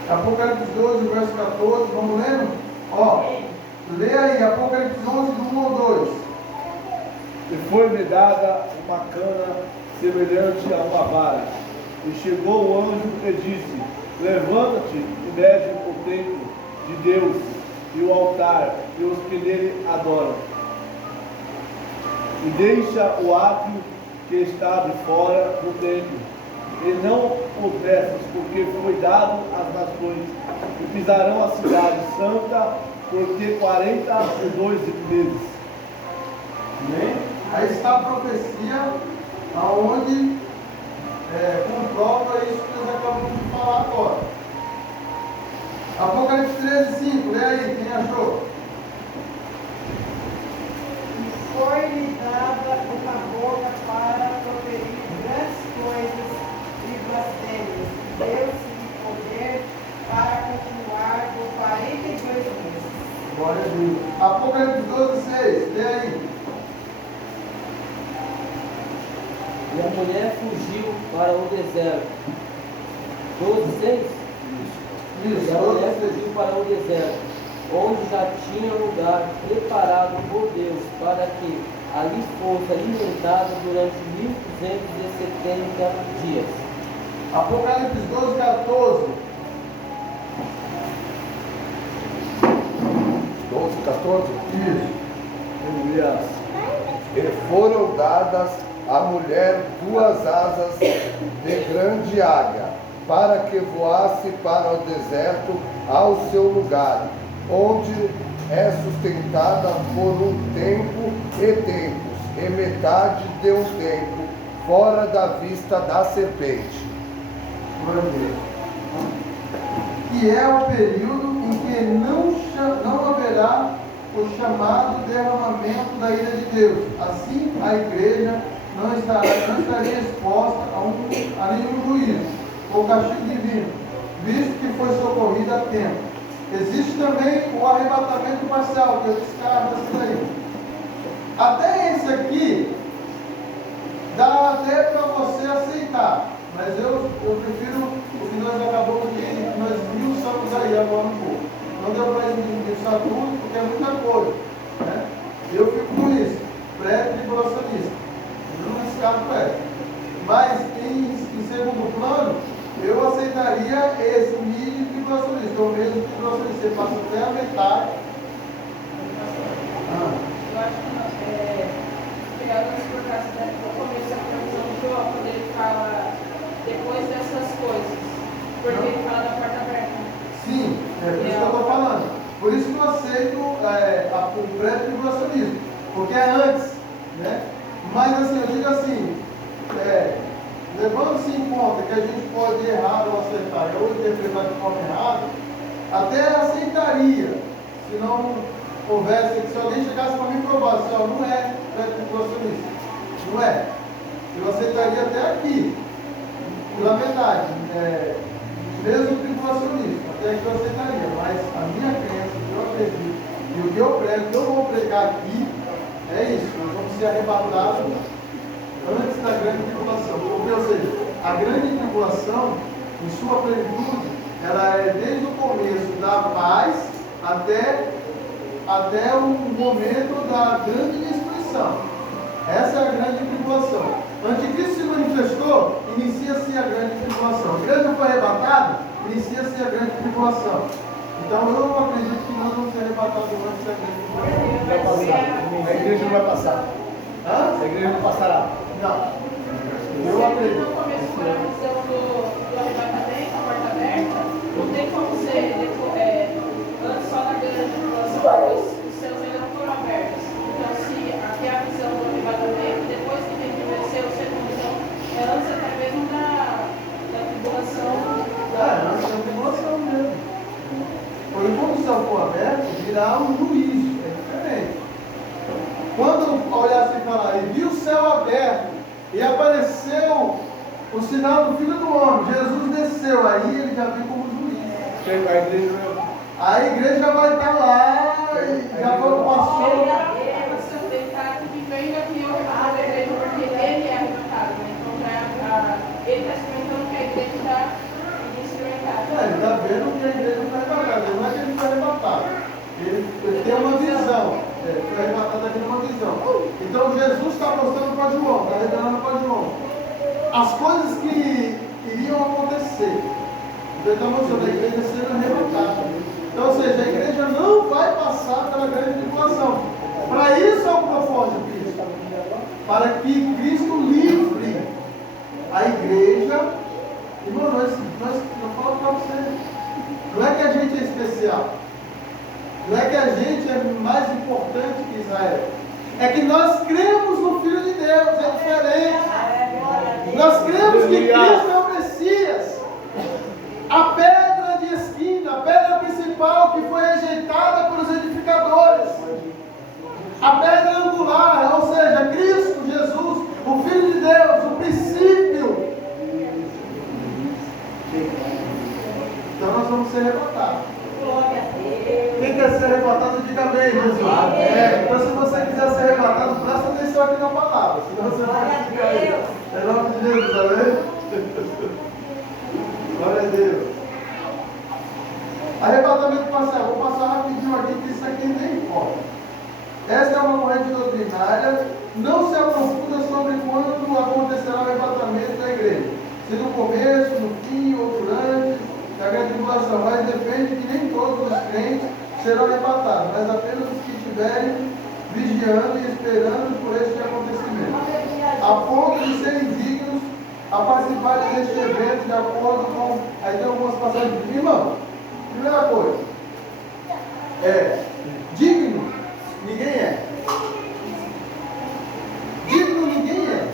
Apocalipse 12, o verso 14. Vamos lendo? Ó, lê aí, Apocalipse 11, do 1 ao 2. E foi-me dada uma cana semelhante a uma vara. E chegou o anjo e disse: Levanta-te e mede o templo de Deus, e o altar, e os que nele adoram. E deixa o átrio que está de fora do templo, e não os restos, porque foi dado às nações, e pisarão a cidade santa, porque 42 meses. Amém? Aí está a profecia, aonde comprova isso que nós acabamos de falar agora. Apocalipse 13, 5, lê aí, quem achou? E foi-lhe dada uma boca para proferir grandes coisas e blasfêmias, e deu-se-lhe poder para continuar por 42 meses. Glória a Deus. Apocalipse 12, 6, lê aí. E a mulher fugiu para o deserto. 12:6? Isso, E a mulher 12, 6. fugiu para o deserto, onde já tinha lugar preparado por Deus para que ali fosse alimentada durante 1270 dias. Apocalipse 12, 14. 12, 14. Isso. Aleluia. E foram dadas à mulher 2 asas de grande águia, para que voasse para o deserto ao seu lugar, onde é sustentada por um tempo e tempos, e metade de um tempo, fora da vista da serpente. Glória a Deus. Que é o período em que não haverá o chamado derramamento da ira de Deus. Assim, a igreja não estaria exposta a nenhum juízo ou castigo divino, visto que foi socorrida a tempo. Existe também o arrebatamento parcial, que eu descargo isso daí. Até esse aqui, dá até para você aceitar, mas eu prefiro o que nós acabamos de, nós esmiuçamos aí agora um pouco. Não deu para esmiuçar tudo, porque é muita coisa, né? Eu fico com isso, pré-tribulacionista. Eu não descarto essa. Mas, em segundo plano, eu aceitaria esse mini tribulacionista, ou mesmo tribulacionista. Você passa até a metade. Eu acho que não. Pegando isso por causa do começo da previsão de João, quando ele fala depois dessas coisas. Porque ele fala da porta aberta. Sim, é por isso que eu estou falando. Por isso que eu aceito o pré-tribulacionismo, porque é antes, né? Mas assim, eu digo assim, levando-se em conta que a gente pode errar ou acertar, ou interpretar de forma errada, até aceitaria, se não houvesse, se alguém chegasse para mim e provasse, não é pré-tribulacionista, não é. Eu aceitaria até aqui, pela metade, mesmo tribulacionista, até que eu aceitaria, mas a minha crença, o que eu acredito, e o que eu prego, o que eu vou pregar aqui, é isso, nós vamos ser arrebatados antes da grande tribulação. Porque, ou seja, a grande tribulação, em sua plenitude, ela é desde o começo da paz até o momento da grande destruição. Essa é a grande tribulação. O anticristo se manifestou, inicia-se a grande tribulação. A igreja foi arrebatada, inicia-se a grande tribulação. Então eu acredito que nós vamos ser arrebatados antes da grande tribulação. Vai passar. A igreja não vai passar. Hã? A igreja não passará. Não. Eu Se acredito. no começo for a visão do arrebatamento, a porta aberta, não tem como ser antes só da grande tribulação, pois os céus ainda não foram abertos. Então, se aqui é a visão do arrebatamento, depois que tem que vencer o segundo visão, é antes até mesmo da tribulação. Antes da tribulação mesmo. céu aberto, virá um juízo, é diferente. Quando olhar assim e falar, e viu o céu aberto, e apareceu o sinal do Filho do Homem, Jesus desceu, aí ele já vem como juiz. A igreja vai estar lá, e já passou. Que venha aqui ao arrebatado da igreja, porque ele é arrebatado, né? Então ele está experimentando que a igreja está experimentada. Ele está vendo que a igreja está arrebatada, não é que ele está arrebatado. Ele tem uma visão. Foi arrebatado aqui numa visão. Então Jesus está mostrando para João, está revelando para João as coisas que iriam acontecer. Então ele está mostrando a igreja sendo arrebatada. Então, ou seja, a igreja não vai passar pela grande tribulação. Para isso é o propósito de Cristo. Para que Cristo livre a igreja. Irmão, eu falo para você, não é que a gente é especial. Não é que a gente é mais importante que Israel. É que nós cremos no Filho de Deus, é diferente. Nós cremos que Cristo é o Messias. A pedra de esquina, a pedra principal que foi rejeitada pelos edificadores. A pedra angular, ou seja, Cristo, Jesus, o Filho de Deus, o princípio. Então nós vamos ser arrebatados. Quem quer ser arrebatado, diga amém, Jesus. Amém. Então, se você quiser ser arrebatado, presta atenção aqui na palavra. Senão você vai ficar aí. Em nome de Jesus, amém? Glória a Deus. Arrebatamento parcial. Vou passar rapidinho aqui, que isso aqui nem importa. Esta é uma corrente doutrinária. Não se aprofunda sobre quando acontecerá o arrebatamento da igreja. Se no começo, no fim ou durante da grande tribulação, mas defende que nem todos os crentes serão arrebatados, mas apenas os que estiverem vigiando e esperando por este acontecimento, a ponto de serem dignos a participar deste evento de acordo com. Aí tem algumas passagens. Irmão, primeira coisa, digno, ninguém é. Digno, ninguém é.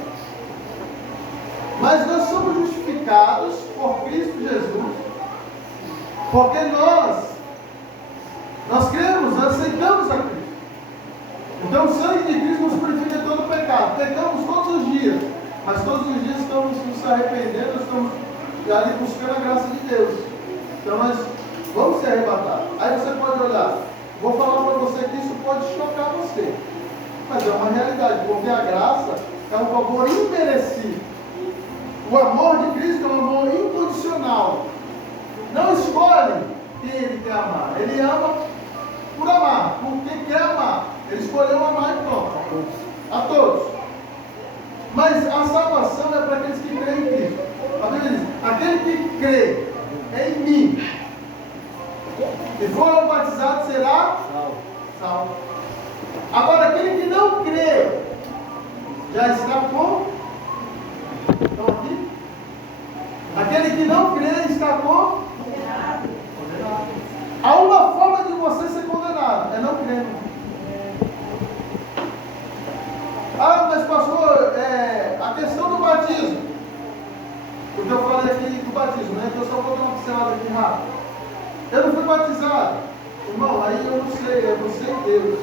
Mas nós somos justificados por Cristo Jesus. Porque nós cremos, nós aceitamos a Cristo. Então o sangue de Cristo nos purifica de todo o pecado. Pecamos todos os dias, mas todos os dias estamos nos arrependendo, estamos ali buscando a graça de Deus. Então nós vamos ser arrebatados. Aí você pode olhar, vou falar para você que isso pode chocar você, mas é uma realidade, porque a graça é um favor imerecido. O amor de Cristo é um amor incondicional. Não escolhe quem ele quer amar. Ele ama por amar, porque quer amar. Ele escolheu amar e pronto. A todos. Mas a salvação é para aqueles que creem em Cristo. A Bíblia diz, aquele que crê em mim e for batizado será salvo. Agora, aquele que não crê já está com. Estão aqui? Aquele que não crê está com. Há uma forma de você ser condenado, é não crer. Mas pastor, a questão do batismo, porque eu falei aqui do batismo, né? Então eu só vou dar uma pincelada aqui rápido. Eu não fui batizado, irmão, aí eu não sei, é você e Deus.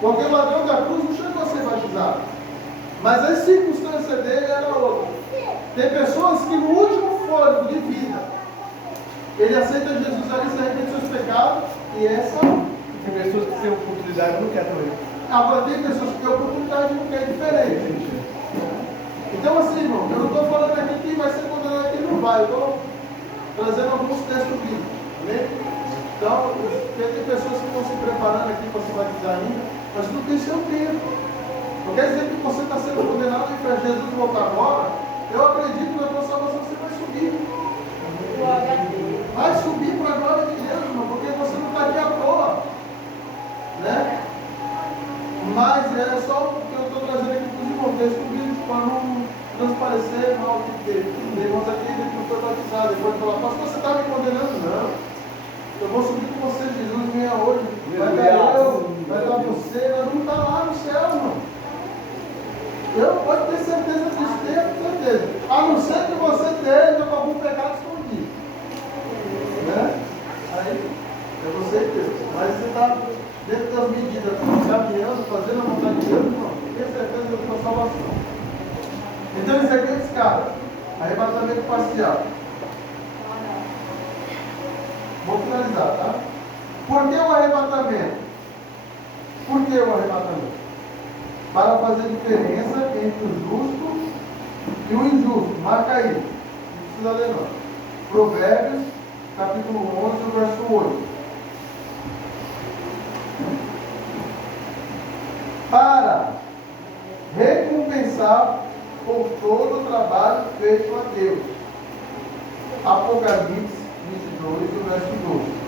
Porque o ladrão da cruz não chegou a ser batizado, mas a circunstância dele era outra. Tem pessoas que no último fôlego de vida ele aceita Jesus ali, se arrepende dos seus pecados e é salvo. Tem pessoas que têm oportunidade e não querem também. Agora tem pessoas que têm oportunidade e não querem, diferente. Então assim, irmão, eu não estou falando aqui que vai ser condenado aqui, não vai. Eu estou trazendo alguns textos bíblicos. Né? Então, tem pessoas que estão se preparando aqui para se batizar ainda, mas não tem seu tempo. Não quer dizer que você está sendo condenado e para Jesus voltar agora. Eu acredito que na tua salvação você vai subir. Vai subir para a glória de Deus, irmão, porque você não está aqui à toa. Né? Mas é só o que eu estou trazendo aqui para os irmãos, texto bíblico, para não transparecer mal que teve. Tem irmãos aqui que não foi batizado, depois falar, pastor, você está me condenando? Não. Eu vou subir com você, Jesus venha hoje. Vai dar eu, vai dar você, nós não está lá no céu, irmão. Eu pode ter certeza disso, tenho certeza. A não ser que você tenha algum pecado escondido. Né? Aí, é você e Deus. Mas você está dentro das medidas, caminhando, fazendo a vontade de Deus, irmão, tenha certeza da sua salvação. Então isso aqui é escada. Arrebatamento parcial. Vou finalizar, tá? Por que o arrebatamento? Por que o arrebatamento? Para fazer diferença entre o justo e o injusto. Marca aí. Não precisa ler não. Provérbios, capítulo 11, verso 8. Para recompensar por todo o trabalho feito a Deus. Apocalipse 22, verso 12.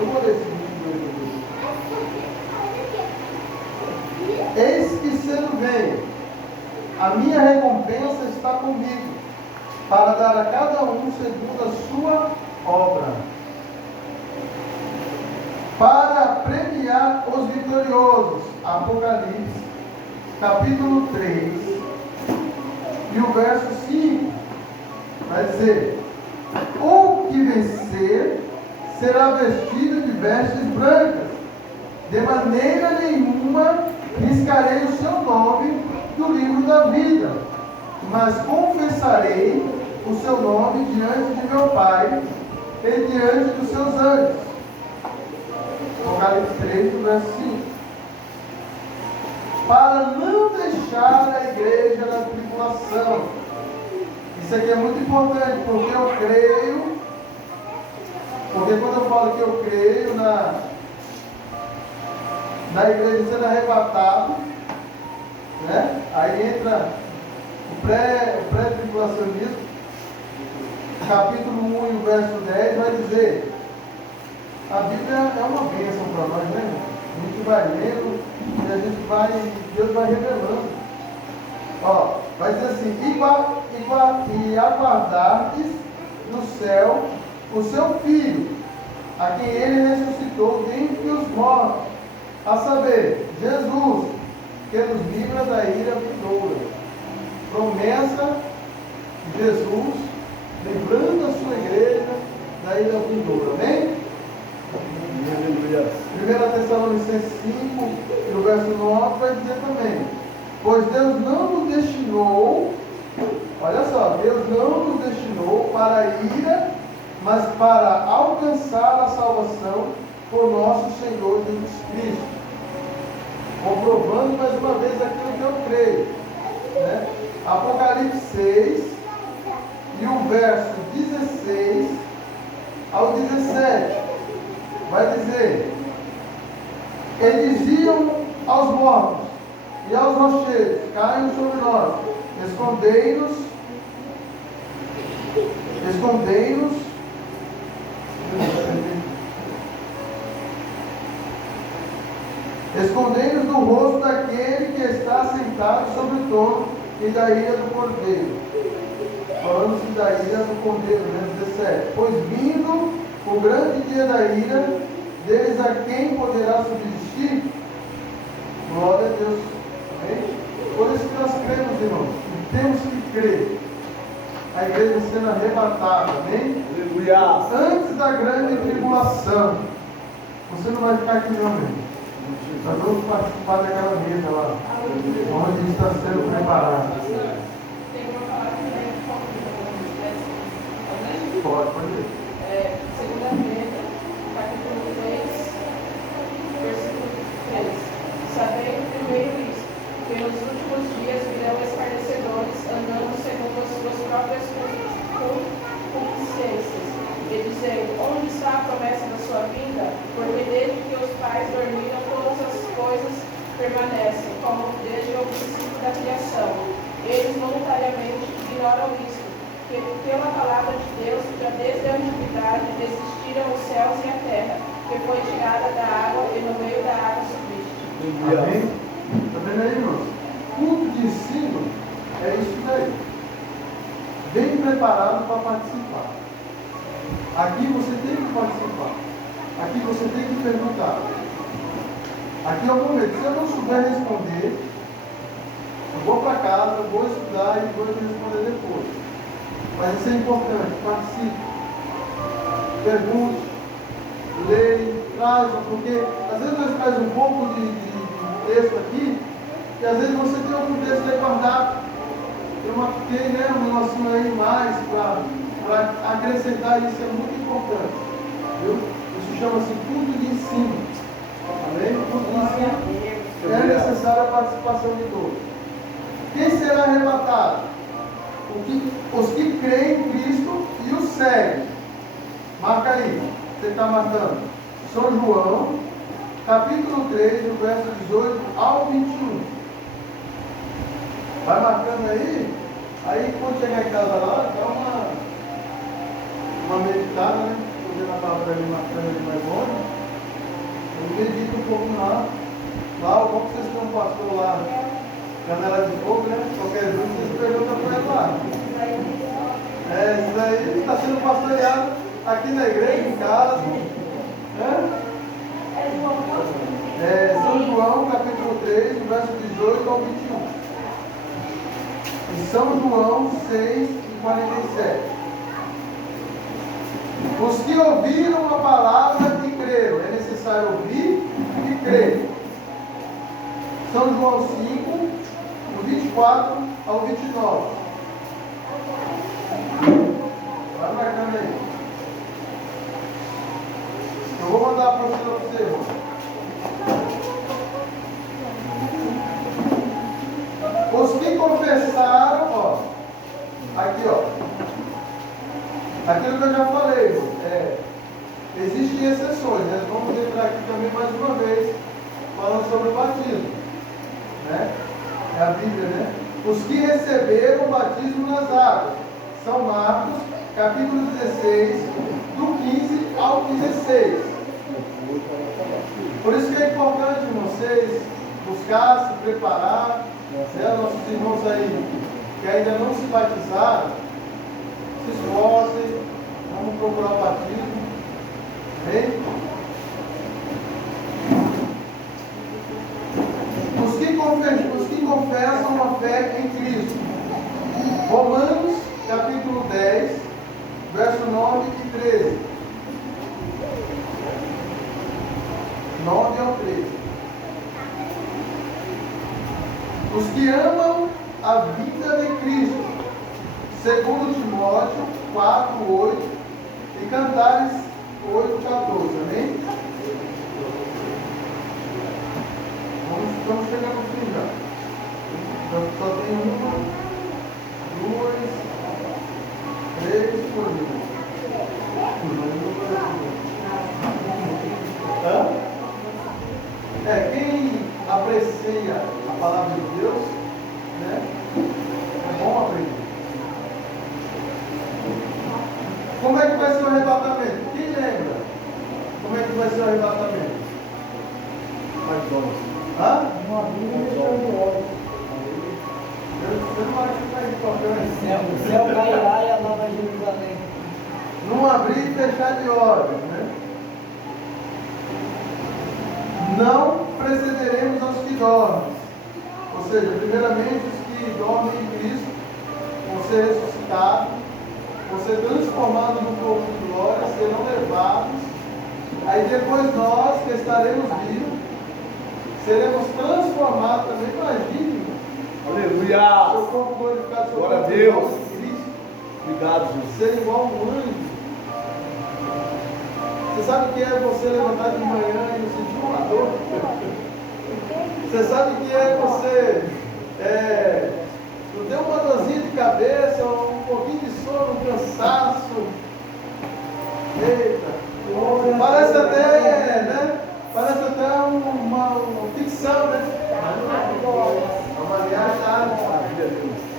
Eu vou ler esse 22. Eis que cedo venho, a minha recompensa está comigo, para dar a cada um segundo a sua obra, para premiar os vitoriosos. Apocalipse, capítulo 3, e o verso 5, vai dizer: o que vencer será vestido de vestes brancas, de maneira nenhuma riscarei o seu nome do livro da vida, mas confessarei o seu nome diante de meu Pai e diante dos seus anjos. Apocalipse 3, verso 5. Para não deixar a igreja na tribulação. Isso aqui é muito importante, porque eu creio, porque quando eu falo que eu creio na igreja sendo arrebatado, né? Aí entra o pré-tribulacionismo, capítulo 1 e o verso 10 vai dizer, a Bíblia é uma bênção para nós, né? A gente vai lendo e a gente Deus vai revelando. Ó, vai dizer assim, e aguardardes no céu o seu Filho, a quem ele ressuscitou dentre os mortos, a saber, Jesus, que nos livra da ira vindoura. Promessa de Jesus, livrando a sua igreja da ira vindoura. Amém? 1 Tessalonicenses 5, no verso 9, vai dizer também: pois Deus não nos destinou, olha só, Deus não nos destinou para a ira, mas para alcançar a salvação por nosso Senhor Jesus Cristo. Comprovando mais uma vez aquilo que eu creio, né? Apocalipse 6 e o verso 16 ao 17 vai dizer: e diziam aos mortos e aos rocheiros: caiam sobre nós, escondei-nos do rosto daquele que está sentado sobre o trono e da ira do Cordeiro. Falando-se da ira do Cordeiro, né? 17. Pois vindo o grande dia da ira, deles a quem poderá subsistir? Glória a Deus. Amém? Por isso que nós cremos, irmãos, e temos que crer. A igreja sendo arrebatada, amém? Aleluia. Antes da grande tribulação. Você não vai ficar aqui não, meu. Nós vamos participar daquela mesa lá, onde está sendo preparado. Tem uma palavra que é Pode ir. Segunda Pedro, capítulo 3, versículo 3. Sabendo primeiro isto, que nos últimos dias virão escarnecedores, andando segundo as suas próprias concupiscências, e dizendo: onde está a promessa da sua vinda? Porque desde que os pais dormiram, todas as coisas permanecem, como desde o princípio da criação. Eles voluntariamente ignoram isto, que pela palavra de Deus, já desde a antiguidade, existiram os céus e a terra, que foi tirada da água e no meio da água subiste. Amém? Está vendo aí, irmãos? Culto de ensino é isso daí. Bem preparado para participar. Aqui você tem que participar. Aqui você tem que perguntar. Aqui é o momento. Se eu não souber responder, eu vou para casa, vou estudar mais dois e responder depois. Mas isso é importante, participe, pergunte, leia, trazem, porque às vezes nós trazemos um pouco de texto aqui, e às vezes você tem algum texto recordado, tem né, um negocinho aí mais para acrescentar, isso é muito importante. Viu? Isso chama-se culto de ensino. Amém? Culto de ensino. É necessária a participação de todos. Quem será arrebatado? Os que creem em Cristo e o seguem. Marca aí. Você está marcando. São João, capítulo 3, do verso 18 ao 21. Vai marcando aí. Aí quando chegar em casa lá, dá uma meditada, né? Fazendo a palavra ali, marcando ali mais longe. Eu medito um pouco lá. Lá, como vocês têm um pastor lá, canela de fogo, né? Qualquer dúvida, vocês perguntam para ele lá. Isso daí está sendo pastoreado aqui na igreja, em casa. São João, capítulo 3, do verso 18 ao 21. E São João 6, 47. Os que ouviram a palavra e creram. É necessário ouvir e crer. São João 5, do 24 ao 29. Vai marcando aí. Eu vou mandar a apostila para você, irmão. Os que confessaram, ó. Aqui, ó. Aquilo que eu já falei, irmão. Existem exceções, né? Vamos entrar aqui também mais uma vez, falando sobre o batismo. Né? É a Bíblia, né? Os que receberam o batismo nas águas. São Marcos, capítulo 16, do 15 ao 16. Por isso que é importante, vocês buscar, se preparar, né? Nossos irmãos aí que ainda não se batizaram, se esforcem, vamos procurar o batismo. Amém? Os que confessam a fé em Cristo. Romanos, capítulo 10, verso 9 e 13. 9 ao 13. Os que amam a vida de Cristo, segundo Timóteo 4, 8 e Cantares 8, 14. Amém? Estamos chegando no fim já. Só tem 1, 2, 3 disponíveis. Quem aprecia a palavra de Deus, né? É bom aprender. Como é que vai ser o arrebatamento? Quem lembra? Como é que vai ser o arrebatamento? Uma Bíblia de óleo. Você não acha que está aí tocando? O céu cairá e a nova Jerusalém. Não abrir e fechar de olhos, né? Não precederemos aos que dormem. Ou seja, primeiramente os que dormem em Cristo vão ser ressuscitados, vão ser transformados no corpo de glória, serão levados. Aí depois nós que estaremos vivos, seremos transformados também. Imagine. Aleluia! Seu corpo glorificado, seu Glória a corpo Deus. igual a Cristo, Obrigado, Jesus. ser igual a um anjo. Você sabe o que é você levantar de manhã e não sentir uma dor? Você sabe o que é você não ter uma dorzinha de cabeça, um pouquinho de sono, um cansaço? Eita! Parece até, né? Parece até uma ficção, né? É uma realidade.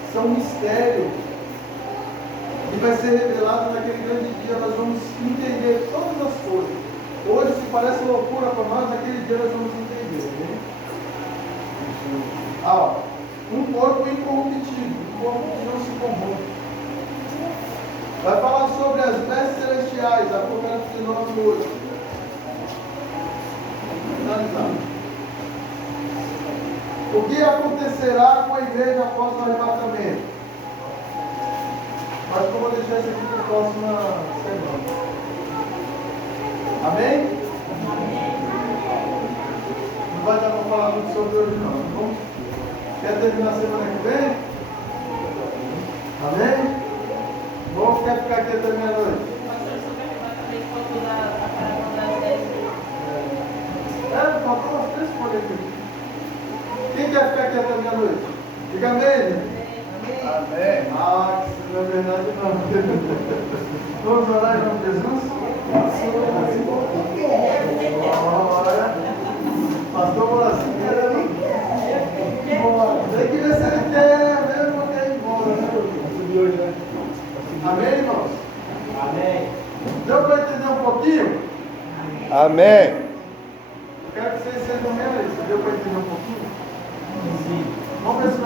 Isso é um mistério. E vai ser revelado naquele grande dia. Nós vamos entender todas as coisas. Hoje, se parece loucura para nós, naquele dia nós vamos entender. Né? Um corpo incorruptível, um corpo que não se corrompe. Vai falar sobre as vestes celestiais, Apocalipse 19, 8. Finalizar. O que acontecerá com a igreja após o arrebatamento? deixar isso aqui para a próxima semana. Amém? Não vai dar para falar muito sobre hoje não, tá bom? Quer terminar a semana que vem? Amém? Vamos ficar aqui até meia-noite. Pastor, sobre arrebatamento, faltou a parábola das 10 mil. Faltou umas 3 folhas aqui. Quem quer ficar aqui até meia-noite? Diga amém. Amém. Ah, isso não é verdade não. Vamos orar em nome de Jesus? Olha, pastor Moracinho querendo ir embora. Tem que ver se ele quer mesmo ou quer ir embora. Subiu hoje, né? Amém, irmãos? Amém. Deu para entender um pouquinho? Amém. Eu quero que vocês sejam menos. Deu para entender um pouquinho? Sim. Vamos ver se